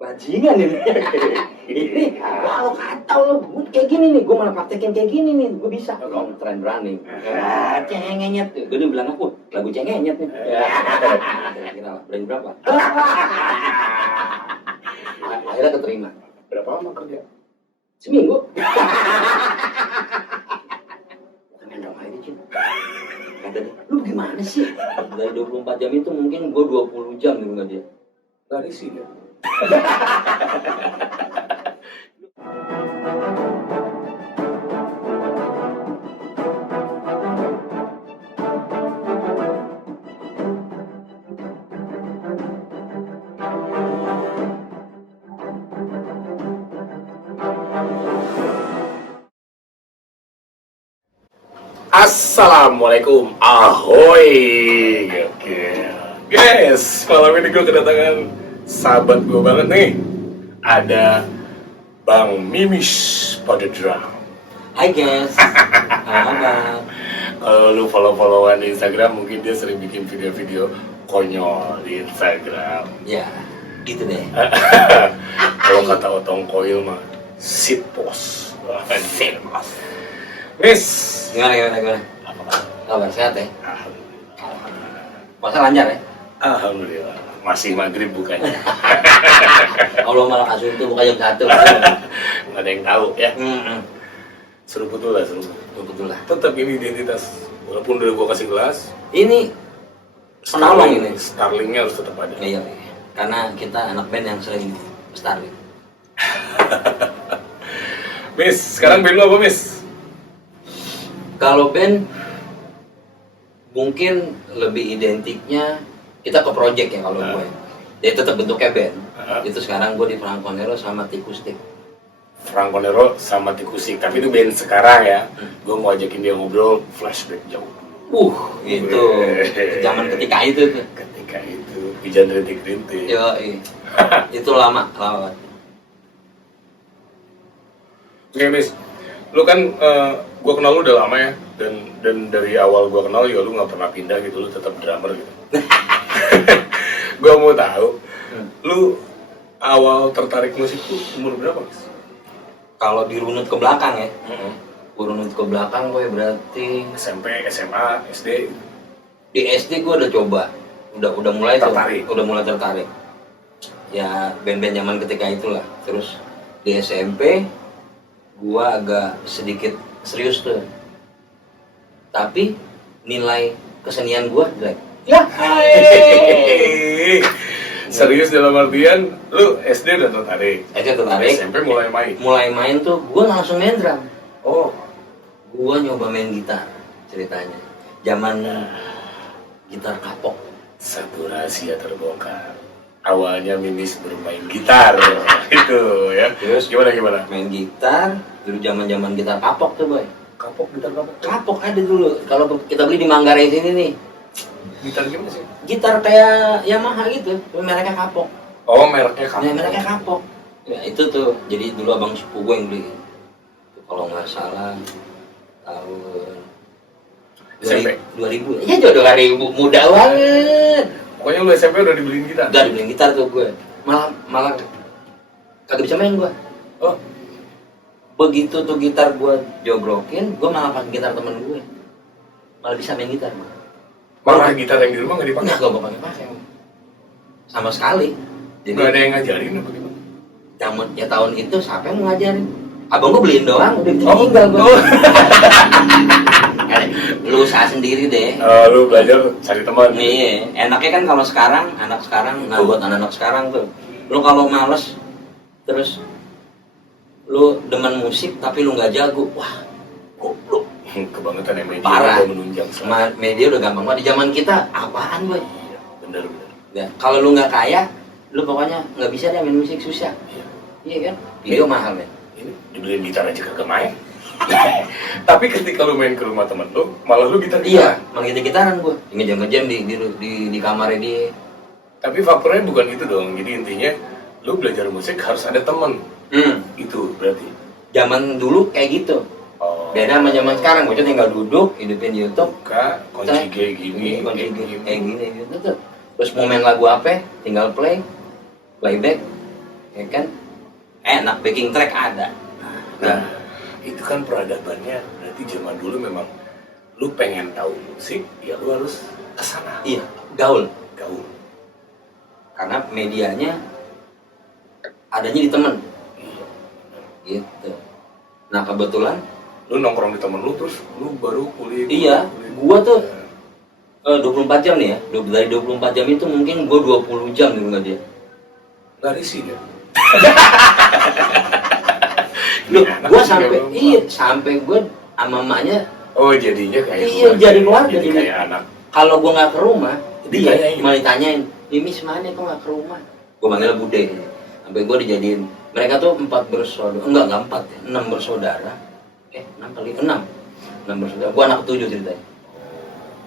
Bajingan ini. Ini kalau kata lo kayak gini nih, gue malah praktekin kayak gini nih, gue bisa. Kalau tren running, cengenyet tuh. Gue udah bilang aku lagu cengenyet nih. Kira-kira berani berapa? Akhirnya keterima. Berapa lama kerja? Seminggu. Jangan dong aja Cin. Kata dia, lu gimana sih? Dari 24 jam itu mungkin gue 20 jam nih dia. Gak isi ya? Assalamualaikum, ahoy. Oke, guys, malam ini gue kedatangan sahabat gue banget nih. Ada Bang Mimis pada drum. Hai guys. Apa? Kalau lu follow-followan di Instagram, mungkin dia sering bikin video-video konyol di Instagram. Ya, gitu deh. Kalau kata Otong Koil mah sit post. Sit post. Miss, Gimana? apa Kabar sehat ya? kabar? Puasa lancar ya? Alhamdulillah, masih maghrib bukannya. Allah malah kasih itu buka jam 1. Nggak ada yang tahu ya. Seru betul lah, seru. Betul lah. Tetap ini identitas, walaupun udah gua kasih gelas. Ini penolong ini. Starlingnya harus tetap ada. Iya, karena kita anak band yang sering starling. Miss, sekarang band lu apa, Miss? Kalau band mungkin lebih identiknya kita ke project ya kalau gue. Dia tetap bentuknya band. Itu sekarang gue di Franconero sama Tikustik. Franconero sama Tikusik, tapi itu band sekarang ya. Gue mau ajakin dia ngobrol flashback jauh. Itu zaman ketika itu tuh. Ketika itu hujan rintik-rintik. Yo, itu lama banget. Oke, Miss, lu kan gue kenal lu udah lama ya, dan dari awal gue kenal ya lu nggak pernah pindah gitu, lu tetap drummer gitu. Gue mau tahu, lu awal tertarik musik tuh umur berapa, Mas? Kalau dirunut ke belakang ya, gue runut ke belakang gue berarti SMP, SMA, SD. di SD gue udah coba, udah mulai Tertarik. udah mulai tertarik. Ya band-band zaman ketika itulah. Terus di SMP gue agak sedikit serius tuh. Tapi nilai kesenian gue jelek. Ya, Serius dalam artian, lu SD udah tertarik? SD tertarik. SMP mulai main? Mulai main tuh, gue langsung main drum. Oh, Gue nyoba main gitar ceritanya. Zaman gitar kapok. satu rahasia terbongkar. Awalnya Mimis bermain gitar, itu ya. Terus Gimana? main gitar, dulu zaman gitar kapok tuh boy. Kapok, gitar kapok. Kapok ada dulu. Kalau kita beli di Manggarai sini nih, Gitar gimana sih? gitar kayak Yamaha gitu, tapi mereknya kapok. Oh, mereknya kapok. Ya, mereknya kapok. Ya itu tuh, jadi dulu abang sepupu gue yang beli. Kalau nggak salah tahun SMP? 2000. Ya jodoh 2000, muda banget. Pokoknya lu SMP udah dibeliin gitar? Udah dibeliin gitar tuh gue. Malah kagak bisa main gue. Oh, Begitu tuh gitar gue jobrokin, gue malah pakai gitar temen gue. Malah bisa main gitar gue. malah gitar yang di rumah nggak dipakai? Enggak, gue pakai sama sekali. Jadi Nggak ada yang ngajarin apa gimana? ya tahun itu siapa yang mau ngajarin? Abang gue beliin doang, udah tinggal gue. Lu usaha sendiri deh. Lu belajar cari teman. Iya, enaknya kan kalau sekarang, anak sekarang, nah buat anak-anak sekarang tuh, lu kalau males, terus lu demen musik tapi lu nggak jago, wah, goblok. Kebangetan yang media Parah. udah menunjang sekarang. Media udah gampang banget. Di zaman kita, apaan boy? Iya, bener. Ya, kalau lu nggak kaya, lu pokoknya nggak bisa deh main musik, susah. Iya kan? Video mahal ya. Ini dibeliin gitar aja kagak main. Tapi ketika lu main ke rumah temen lu, malah lu gitar. Iya, malah gitaran gua. Ngejam-ngejam di kamarnya dia. Tapi faktornya bukan itu dong. Jadi intinya lu belajar musik harus ada temen. Itu berarti. Zaman dulu kayak gitu. Oh. Beda sama zaman sekarang, gua tinggal duduk, hidupin YouTube, Buka kunci G gini, kunci G kayak gini gitu tuh. Terus mau main lagu apa, tinggal playback, ya kan, enak backing track ada. Nah, itu kan peradabannya. Berarti zaman dulu memang lu pengen tahu musik, ya lu harus kesana. Iya, gaul. Karena Medianya adanya di temen. iya, Gitu. Nah kebetulan, lu nongkrong di temen lu terus lu baru kuliah. iya, gua tuh 24 jam nih ya. Dari 24 jam itu mungkin gua 20 jam di rumah dia. Nggak risih ya? Loh, gua sampai gua sama emaknya. Oh jadinya kayak Iya, jadi keluarga, jadi jadi. kayak anak. Kalau gua nggak ke rumah, dia Ditanyain. malah ditanyain, Mimis mana kok nggak ke rumah? Gua manggilnya Bude. Sampai gua dijadiin. Mereka tuh 4 bersaudara, enggak 4 ya, 6 bersaudara. 6 kali 6 bersaudara. Gua anak ke-7 ceritanya.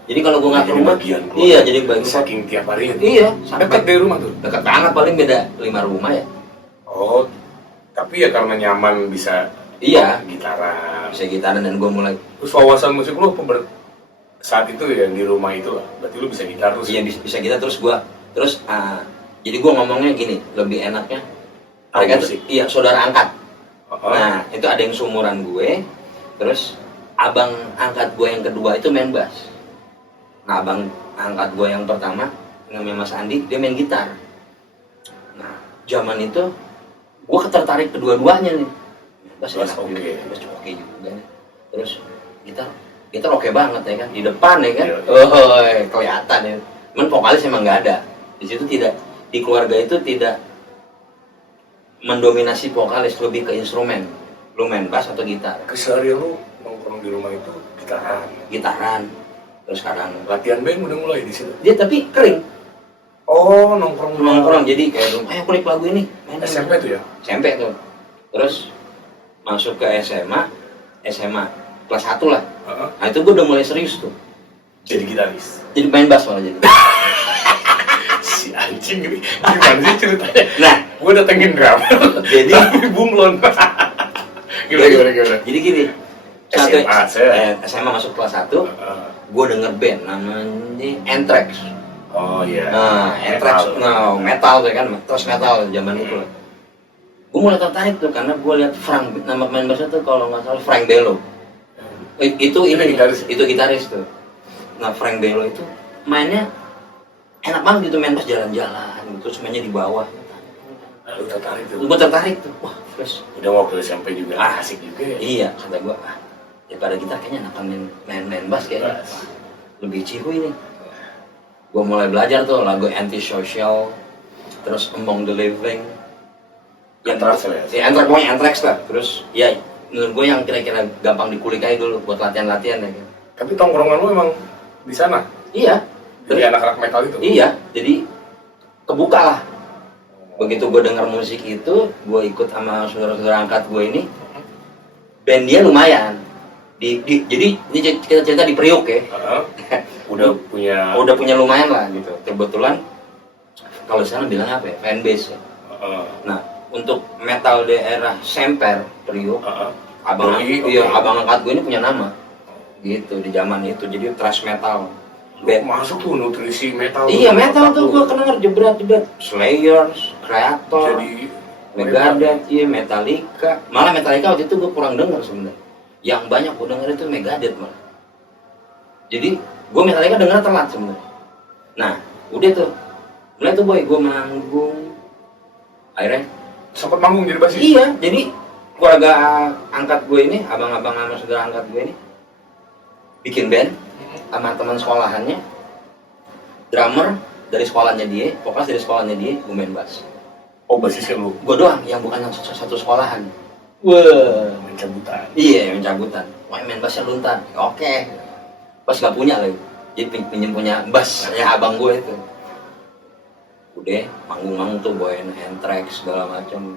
Jadi kalau gua nggak ke Jadi rumah, bagian keluarga. iya jadi bagian. Saking tiap hari. Iya, Dekat dari rumah tuh. dekat banget, paling beda 5 rumah ya. Oh, tapi ya karena nyaman bisa Iya, gitaran. bisa gitaran dan gua mulai. Terus wawasan musik lu apa saat itu ya di rumah itu lah. Berarti lu bisa gitar terus. Iya bisa kita terus jadi gua ngomongnya gini, lebih enaknya mereka tuh musik. iya saudara angkat. Oh, Nah itu ada yang seumuran gue, terus abang angkat gue yang kedua itu main bass. Nah abang angkat gue yang pertama namanya Mas Andi, dia main gitar. Nah zaman itu gue tertarik kedua-duanya nih. Bass Bass enak oke. juga, bass oke juga nih. Terus gitar oke banget ya kan, di depan ya kan, Iya. kelihatan ya. Cuman vokalis emang nggak ada. Di situ tidak, di keluarga itu tidak mendominasi vokalis, lebih ke instrumen. Lu main bass atau gitar? Keseharian lu nongkrong di rumah itu Gitaran. Terus sekarang latihan band udah mulai di situ. dia tapi kering. Oh, nongkrong Jadi kayak ayo kulik lagu ini. Main SMP tuh ya? SMP tuh. Terus masuk ke SMA kelas 1 lah. Heeh. Nah itu gue udah mulai serius tuh. Jadi gitaris. Jadi main bass malah jadi. Si anjing ini gimana sih ceritanya? Nah, Gue datengin drummer. Jadi tapi bunglon. Gimana? Jadi gini. SMA masuk kelas 1, Heeh. gue denger band namanya Anthrax. Oh iya. Nah, Anthrax, metal tuh kan, terus metal zaman itu. Gue mulai tertarik tuh karena gue lihat nama main bassnya tuh kalau nggak salah Frank Bello. Itu gitaris tuh. Nah Frank Bello itu mainnya enak banget gitu, main bass jalan-jalan, terus mainnya di bawah. Lu tertarik tuh. Gue tertarik tuh, wah terus. Udah waktu SMP juga asik juga ya. Iya kata gue, daripada gitar kayaknya enakan main bass kayaknya. Bass. Lebih cihuy nih. Gue mulai belajar tuh lagu Antisocial, terus Among the Living. Anthrax lah ya? Anthrax, pokoknya Anthrax lah. Terus ya menurut gue yang kira-kira gampang dikulik aja dulu buat latihan-latihan ya kan. Tapi tongkrongan lu emang di sana? Iya. Jadi anak-anak metal itu? Iya, jadi kebuka lah. Begitu gue denger musik itu, gue ikut sama saudara-saudara angkat gue ini. Band dia lumayan. Jadi ini kita cerita di Priok ya. Udah punya lumayan lah gitu. Kebetulan kalau sana bilang apa ya? Fanbase ya. Nah, untuk metal daerah Semper, Priok, abang angkat gue ini punya nama. Gitu di zaman itu. Jadi thrash metal. Masuk tuh nutrisi metal. Iya metal tuh gue kedenger jebret. Slayer, Creator, Jadi Megadeth, iya Metallica. Malah Metallica waktu itu gue kurang denger sebenarnya. Yang banyak gue denger itu Megadeth malah. Jadi gue Metallica denger telat sebenarnya. Nah udah tuh, mulai tuh boy gue manggung. Akhirnya sempat manggung jadi basis. iya, jadi keluarga angkat gue ini, abang-abang sama saudara angkat gue ini bikin band sama teman sekolahannya, drummer dari sekolahnya dia, vokalis dari sekolahnya dia, gue main bass. Oh basisnya lu? Gue doang yang bukan yang satu sekolahan. Wah, Mencabutan. iya mencabutan. Wah main bassnya luntar, oke. Pas gak punya lagi, jadi pinjem punya bass ya abang gue itu. Udah manggung tuh bawain Anthrax segala macam.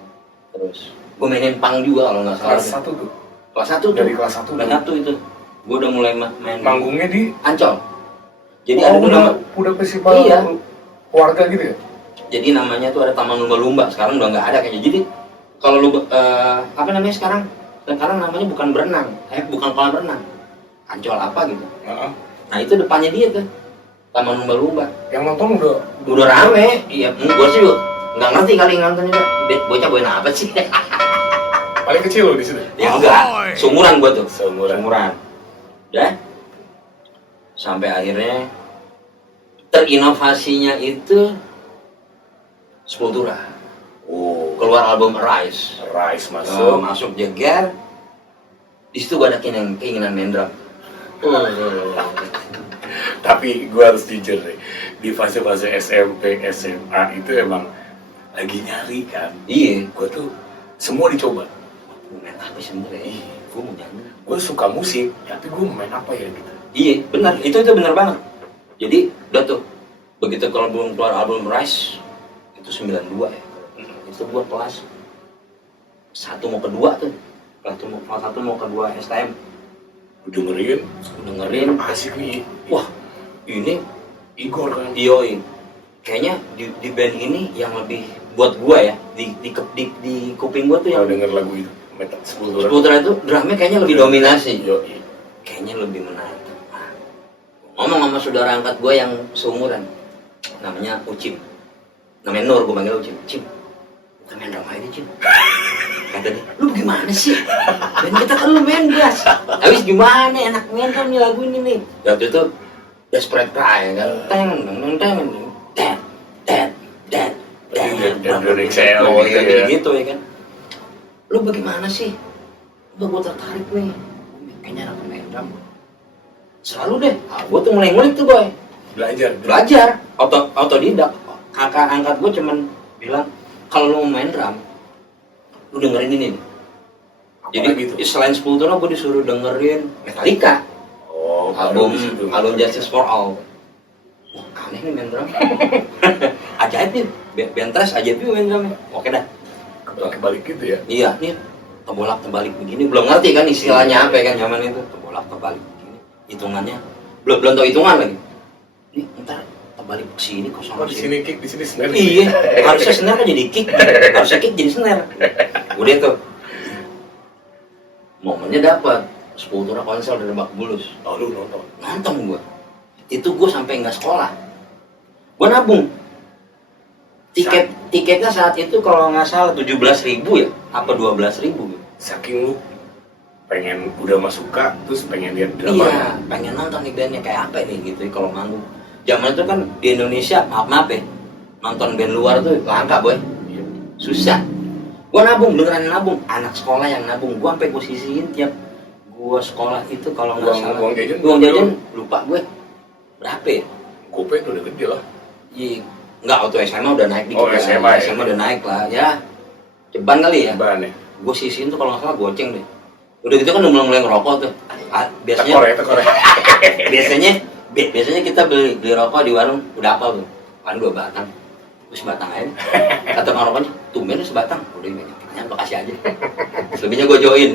Terus gue mainin punk juga kalau nggak salah. Kelas 1 tuh? Kelas 1 tuh. Dari kelas 1 Kelas 1 itu. Gue udah mulai main. Manggungnya di Ancol. Jadi ada nama. Udah festival Iya. Keluarga gitu ya? Jadi namanya tuh ada Taman Lumba-Lumba. Sekarang udah nggak ada kayaknya. Jadi kalau lu apa namanya sekarang? Sekarang namanya bukan berenang. Bukan kolam renang. Ancol apa gitu. Nah itu depannya dia tuh. Taman Lumba-Lumba. Yang nonton udah rame. Iya, gua sih Nggak ngerti kali nonton juga. Bocah boin apa sih? Paling kecil lo di situ. Ya enggak, seumuran gua tuh. Seumuran. Udah. Sampai akhirnya terinovasinya itu Sepultura. Oh, Keluar album Rise. Rise masuk. Masuk jeger. Di situ gua ada keinginan main drum. Tapi gue harus jujur nih, di fase-fase SMP, SMA itu emang lagi nyari kan. Iya. Gue tuh semua dicoba. Gue main apa sebenarnya? Gue mau nyanyi. Gue suka musik, tapi gue main apa ya gitu. Iya, benar. Itu benar banget. Jadi udah tuh, begitu kalau belum keluar album Rise, itu 92 ya. Itu gue kelas 1 mau ke 2 tuh. Kelas 1 mau ke 2 STM. Dengerin asik nih. Wah, ini Igor kan. Yoi. Kayaknya di band ini yang lebih buat gua ya, di kuping gua tuh Kalau yang denger lagu itu Metal Sepultura. Sepultura itu drumnya kayaknya lebih dominasi. Yoi. Kayaknya lebih menarik. Nah, ngomong sama saudara angkat gua yang seumuran, namanya Ucim. Namanya Nur, gua panggil Ucim. Cim, kita main drum aja, Cim. Kata dia, lu gimana sih? Dan kita kan lu main bass. Habis gimana enak main kan nih lagu ini nih. Waktu itu Desperate Cry kan. Gitu ya kan. Lu bagaimana sih? Gua tertarik nih. Kayaknya enak main drum. Selalu deh. Gua tuh mulai ngulik tuh boy. Belajar. Autodidak. Kakak angkat gua cuman bilang kalau lu mau main drum, lu dengerin ini nih. Jadi gitu? Selain Sepultura gue disuruh dengerin Metallica. Oh, album Justice for All. Wah, aneh nih main drum. Ajaib nih, band thrash ajaib nih main drumnya. Oke dah. Kebalik gitu ya? Iya nih, tebolak-tebalik begini. Belum ngerti kan istilahnya apa ya kan zaman itu. Tebolak-tebalik begini. Hitungannya belum tahu hitungan lagi. Ini ntar terbalik ke sini kosong di sini kick, di sini snare. Iya, harusnya snare kan jadi kick, harusnya kick jadi snare. Udah tuh, momennya dapat. Sepultura konser dari Lebak Bulus. Oh lu nonton? Nonton gua. Itu gua sampai nggak sekolah. Gua nabung. Tiketnya saat itu kalau nggak salah 17.000 ya, apa 12.000 gitu. Saking lu pengen udah masuk suka, terus pengen lihat drama. Iya, pengen nonton nih bandnya kayak apa nih gitu kalau manggung. Zaman itu kan di Indonesia, maaf ya, nonton band luar tuh langka boy. Iya. Susah. Gua nabung, beneran nabung. Anak sekolah yang nabung. Gua sampai posisiin tiap gua sekolah itu kalau nggak salah. Uang jajan lupa gue. Berapa ya? Gopay udah gede lah. Iya, nggak waktu SMA udah naik dikit. Oh, SMA udah naik lah ya. Ceban kali ya. Ceban ya. Gua sisihin tuh kalau nggak salah goceng deh. Udah gitu kan udah mulai ngerokok tuh. Biasanya. Tekor ya. Biasanya kita beli rokok di warung udah apa tuh? Kan 2 batang. Terus batang aja. Kata ngerokoknya, tumben sebatang. Udah banyak. Kayaknya kasih aja. Selebihnya gue join.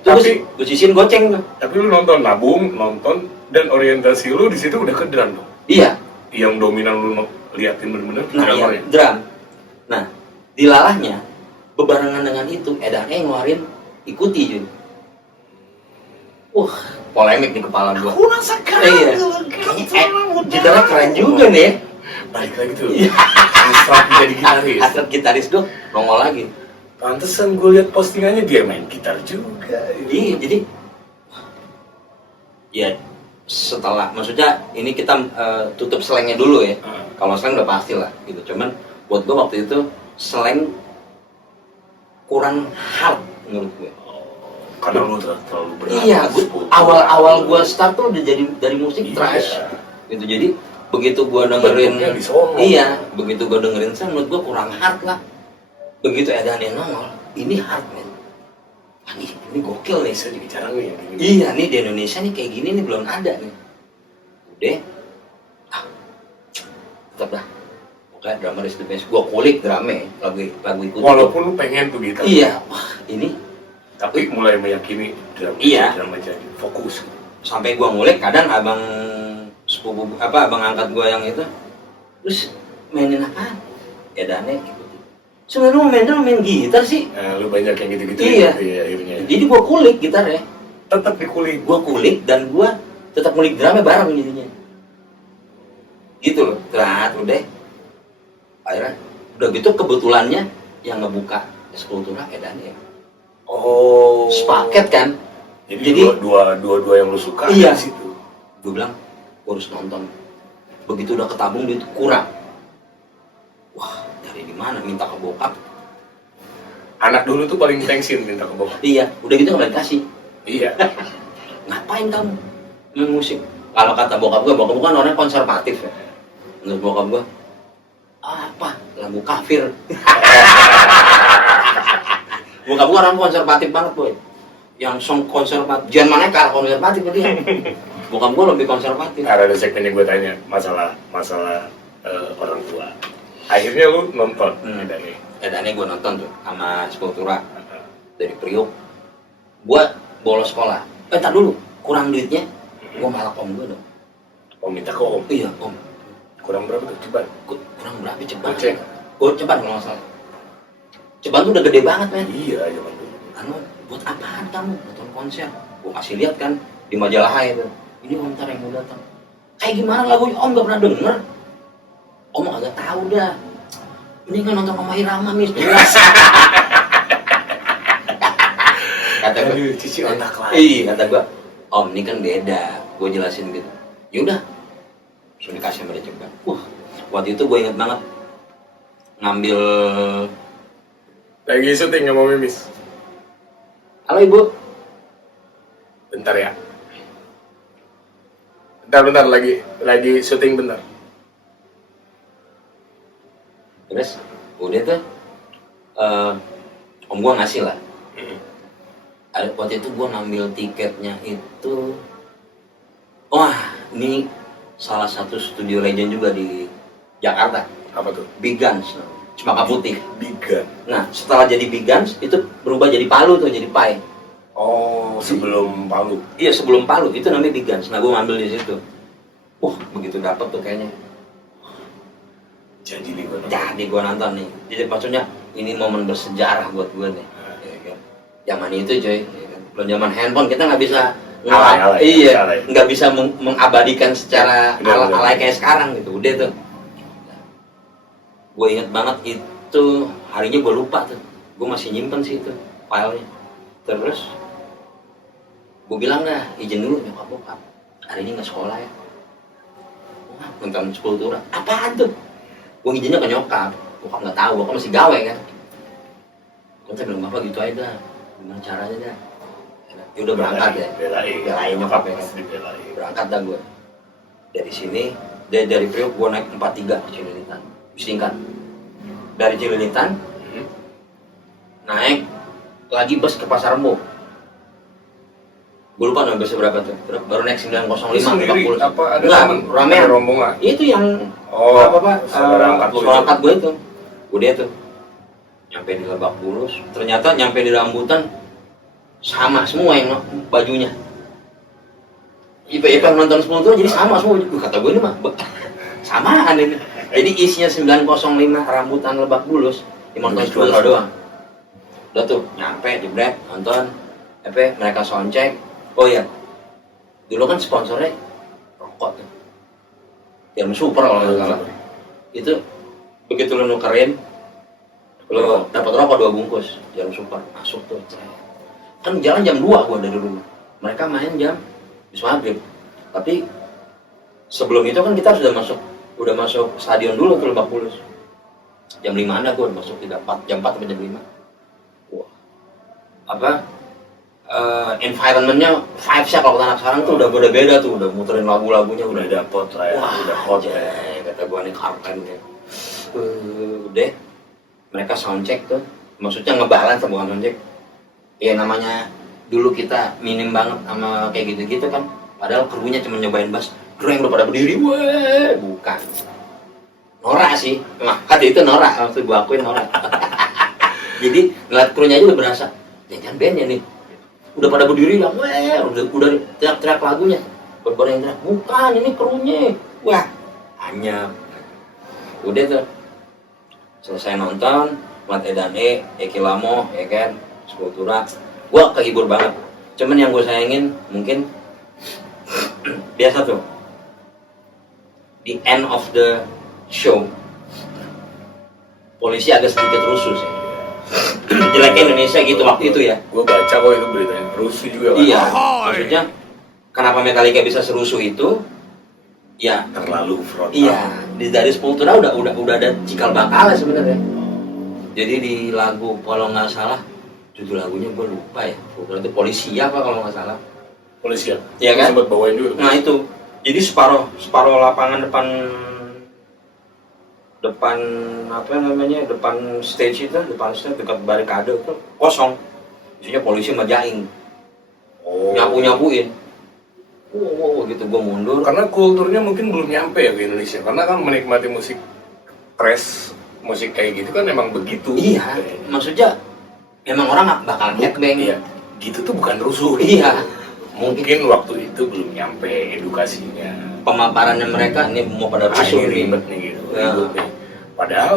Tapi gue sisihin goceng tuh. Tapi lu nonton, nonton dan orientasi lu di situ udah ke drum dong. Iya. Yang dominan lu liatin bener-bener Nah, iya, drum. Nah, dilalahnya bebarengan dengan itu edarnya ngeluarin ikuti juga. Polemik di kepala gua. Kurang sekali. Iya. Gitarnya keren juga nih. Balik lagi tuh. Hasrat jadi gitaris. Hasrat gitaris gua nongol lagi. Pantesan gue liat postingannya dia main gitar juga. Iya, jadi ya setelah maksudnya ini kita tutup slangnya dulu ya. Kalau slang udah pasti lah gitu. Cuman buat gua waktu itu slang kurang hard menurut gue. Karena lu terlalu berat. Iya, awal gue start tuh udah jadi dari musik thrash. Gitu. Jadi begitu gue dengerin begitu gue dengerin slang menurut gue kurang hard lah. Begitu ada yang nongol, ini hard man. Wah, ini gokil nih. Bisa jadi jarang nih. Iya, nih di Indonesia nih kayak gini nih belum ada nih. Udah, tetap dah. Pokoknya drummer is the best. Gue kulik drumnya, lagu ikut. Walaupun lu pengen tuh gitar. Iya, wah ini. Tapi mulai meyakini drum jadi fokus. Sampai gue ngulik, kadang abang angkat gue yang itu, terus mainin apa? Edannya ikuti. Sebenarnya main gitar sih. Nah, lu banyak yang gitu-gitu. Iya. Ya, akhirnya. Jadi gue kulik gitarnya. Tetap dikulik. Gue kulik dan gue tetap ngulik drumnya bareng jadinya. Gitu loh, udah. Akhirnya Udah gitu kebetulannya yang ngebuka Eskultura Edan ya. Oh. Sepaket kan. Jadi dua yang lu suka iya. di situ. Gue bilang gue harus nonton. Begitu udah ketabung duit kurang. Wah, dari di mana minta ke bokap. Anak dulu tuh paling thanksin minta ke bokap. Iya, udah gitu nggak dikasih. Iya. Ngapain kamu main musik? Kalau kata bokap gue kan orangnya konservatif ya. Menurut bokap gue, apa? Lagu kafir. Bokap gue orang konservatif banget boy. Yang song konservatif, jangan mana kalah konservatif dia. Bokap gue lebih konservatif. Ada segmen yang gue tanya masalah orang tua. Akhirnya lu nonton Edane. Edane gue nonton tuh sama Eskultura dari Priok. Gue bolos sekolah. Entar dulu, kurang duitnya. Gue malah om gue dong. Om minta ke om? Iya om. Kurang berapa tuh ceban? Kurang berapa ceban? Cek. Gue ceban kalau nggak salah. Ceban tuh udah gede banget men. Iya zaman dulu. Anu, buat apaan kamu nonton konser? Gue kasih lihat kan di majalah itu. Ini om ntar yang mau datang. Kayak gimana lagunya om gak pernah denger? Om agak tahu dah. Ini kan nonton sama Irama mis jelas. Kata gue, cici otak lagi. iya kata gue, om ini kan beda. Gue jelasin gitu. Yaudah, sudah dikasih sama dia coba. Waktu itu gue inget banget ngambil. Lagi syuting sama Mimis. Halo ibu. Bentar ya. Bentar lagi syuting bentar. Terus udah tuh om gue ngasih lah. Waktu itu gue ngambil tiketnya itu, wah ini salah satu studio legend juga di Jakarta. Apa tuh? Big Guns, Cempaka Putih. Big Gun. Nah setelah jadi Big Guns itu berubah jadi Palu tuh, jadi Pai. Oh, sebelum Palu. Iya sebelum Palu itu namanya Big Guns. Nah gue ngambil di situ. Begitu dapet tuh kayaknya. Jadi nih gue nonton. Jadi gue nonton nih. Jadi maksudnya ini momen bersejarah buat gue nih. Ya kan? Zaman itu coy. Ya kan? Belum zaman handphone kita nggak bisa nggak bisa mengabadikan secara alay kayak sekarang gitu. Udah tuh. Gue inget banget itu harinya gue lupa tuh. Gue masih nyimpen sih itu filenya. Terus gue bilang dah izin dulu nyokap bokap. Hari ini nggak sekolah ya. Wah, nonton Eskultura. Apaan tuh? Gue izinnya ke nyokap. Bokap nggak tahu. Bokap masih gawe kan. Gue bilang bapak gitu aja dah. Gimana caranya dah? Ya udah berangkat ya. Belain nyokap ya kan. Berangkat dah gue. Dari sini dari Priok gue naik 43 ke Cililitan. Singkat. Dari Cililitan naik lagi bus ke Pasar Rebo. Gue lupa bus berapa tuh. Baru naik 905 sendiri 40. apa ada enggak, temen? ramean. Ada rombongan. Itu yang saudara angkat gue itu. Udah tuh. Nyampe di Lebak Bulus, ternyata nyampe di rambutan sama semua yang bajunya. IP nonton 10 tuh jadi sama semua. Kata gue ini mah samaan ini. Jadi isinya 905 rambutan Lebak Bulus, nonton 10 doang. Udah tuh nyampe jebret nonton mereka soundcheck. Oh iya, dulu kan sponsornya rokok tuh, Jarum Super kalau nggak salah. Itu begitu lu nukerin, lu dapat rokok 2 bungkus Jarum Super, masuk tuh. Kan jalan jam 2 gua dari rumah. Mereka main jam habis maghrib. Tapi sebelum itu kan kita udah masuk stadion dulu ke Lebak Bulus. Jam 5 ada gua masuk, tidak 4 jam 4 sampai jam 5. Wah. Environmentnya vibes-nya kalau anak sekarang tuh udah beda tuh, udah muterin lagu-lagunya udah dapet lah ya. Wah, udah hot ya. Kata gua nih keren ya. Udah mereka soundcheck tuh, maksudnya ngebalance bukan soundcheck. Ya namanya dulu kita minim banget sama kayak gitu-gitu kan. Padahal krunya cuma nyobain bass, kru yang udah pada berdiri, weh, bukan. Norak sih, hati itu norak, maksud gua akuin norak. Jadi ngeliat krunya aja udah berasa, jangan bandnya nih. Udah pada berdiri lah, weh, udah teriak-teriak lagunya. Baru yang teriak, bukan, ini krunya. Wah, hanya. Udah tuh, selesai nonton, Mat Edane, Eki Lamo, ya kan, Eskultura. Gua kehibur banget. Cuman yang gue sayangin mungkin biasa tuh, the end of the show polisi agak sedikit rusuh sih. Jeleknya Indonesia gitu waktu itu ya. Gue baca kok itu beritanya, rusuh juga kan. Iya, maksudnya kenapa Metallica bisa serusuh itu? Ya Terlalu frontal. iya, dari Sepultura udah ada cikal bakalnya sebenarnya. Jadi di lagu kalau nggak salah judul lagunya gue lupa ya. Sepultura itu polisi apa kalau nggak salah. Polisi ya? Iya kan? Sempat bawain juga. Nah itu, jadi separuh lapangan depan apa namanya, depan stage dekat barikade itu kosong. Isinya polisi sama jaing, Oh. nyapuin. Wow, gitu gue mundur. Karena kulturnya mungkin belum nyampe ya ke Indonesia. Karena kan menikmati musik thrash, musik kayak gitu kan emang begitu. Iya, maksudnya memang orang nggak bakal headbang. Iya, gitu tuh bukan rusuh. Iya, Mungkin waktu itu belum nyampe edukasinya. pemaparannya mereka ini mau pada rusuh nih. Ribet nih gitu. Ya. Ribet nih. Padahal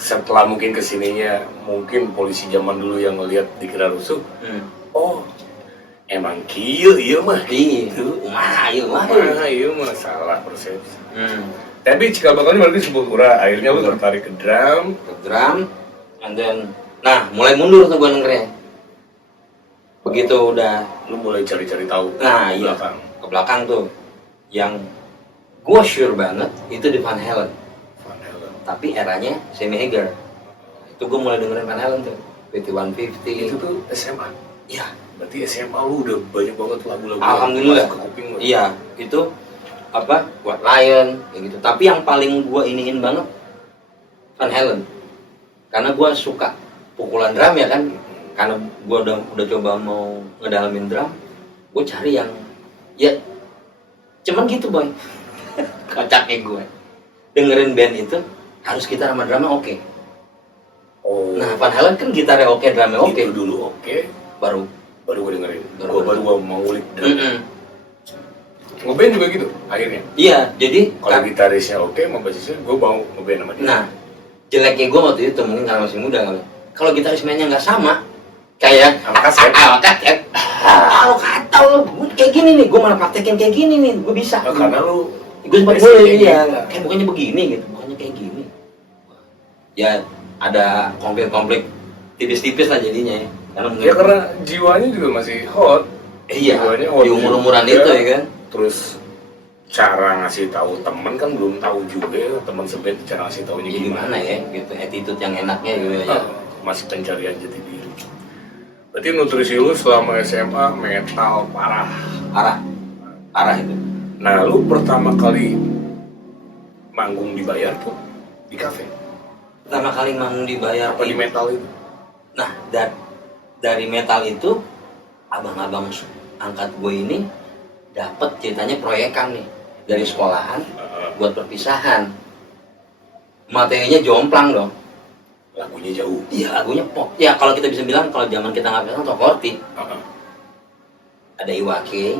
setelah mungkin kesininya, mungkin polisi zaman dulu yang ngelihat dikira rusuh, oh emang kieu ieu mah. Iya, iya, Nah, iya mah salah persepsi. Tapi cikal bakalnya berarti Sepultura, akhirnya lu tertarik ke drum. Ke drum, and then, nah mulai mundur tuh gue dengernya. Begitu udah, Lu mulai cari-cari tahu. nah iya, belakang. ke belakang tuh, yang gue sure banget itu di Van Halen, Van Halen. tapi eranya Sammy Hagar. Itu gue mulai dengerin Van Halen tuh, 5150. Itu tuh SMA. Iya, Berarti SMA lu udah banyak banget lagu-lagu. Alhamdulillah. Ke kuping lu. iya, itu apa, White Lion, kayak gitu. Tapi yang paling gue iniin banget Van Halen, karena gue suka pukulan drum ya kan, karena gue udah coba mau ngedalamin drum, gue cari yang ya cuman gitu boy. Kocaknya gue dengerin band itu harus gitar sama drumnya oke. Oh. Nah Van Halen kan gitarnya oke, drumnya oke, Itu dulu oke. baru Baru gue dengerin. Baru Baru gue mau ngulik drum. Ngeband juga gitu akhirnya. Iya, jadi Kalau gitarisnya oke, sama basisnya gue mau ngeband sama dia. nah jeleknya gue waktu itu mungkin karena masih muda kali. Kalau gitaris mainnya nggak sama, kayak Sama kaset. kaset. Kalau kata lo kayak gini nih, gue malah praktekin kayak gini nih, gue bisa. Nah, karena lu Gue sempat basicnya boleh iya, gitu. kayak bukannya begini gitu, bukannya kayak gini. Ya ada konflik tipis-tipis lah jadinya ya. Karena mungkin Ya karena jiwanya juga masih hot. iya, Jiwanya hot di umur-umuran juga. itu ya kan. Terus cara ngasih tahu teman kan belum tahu juga ya, teman sebet cara ngasih taunya Jadi gimana ya, gitu, attitude yang enaknya gitu ya. Masih pencarian jati diri. Berarti nutrisi lu selama SMA metal parah. Parah itu. Nah, lu pertama kali manggung dibayar tuh di kafe. Pertama kali manggung dibayar Apa di metal itu? Nah, dari metal itu abang-abang angkat gue ini dapat ceritanya proyekan nih dari sekolahan buat perpisahan. Materinya jomplang dong. Lagunya jauh. Iya, lagunya pop. Ya kalau kita bisa bilang kalau zaman kita nggak bilang Tokorti, ada Iwake,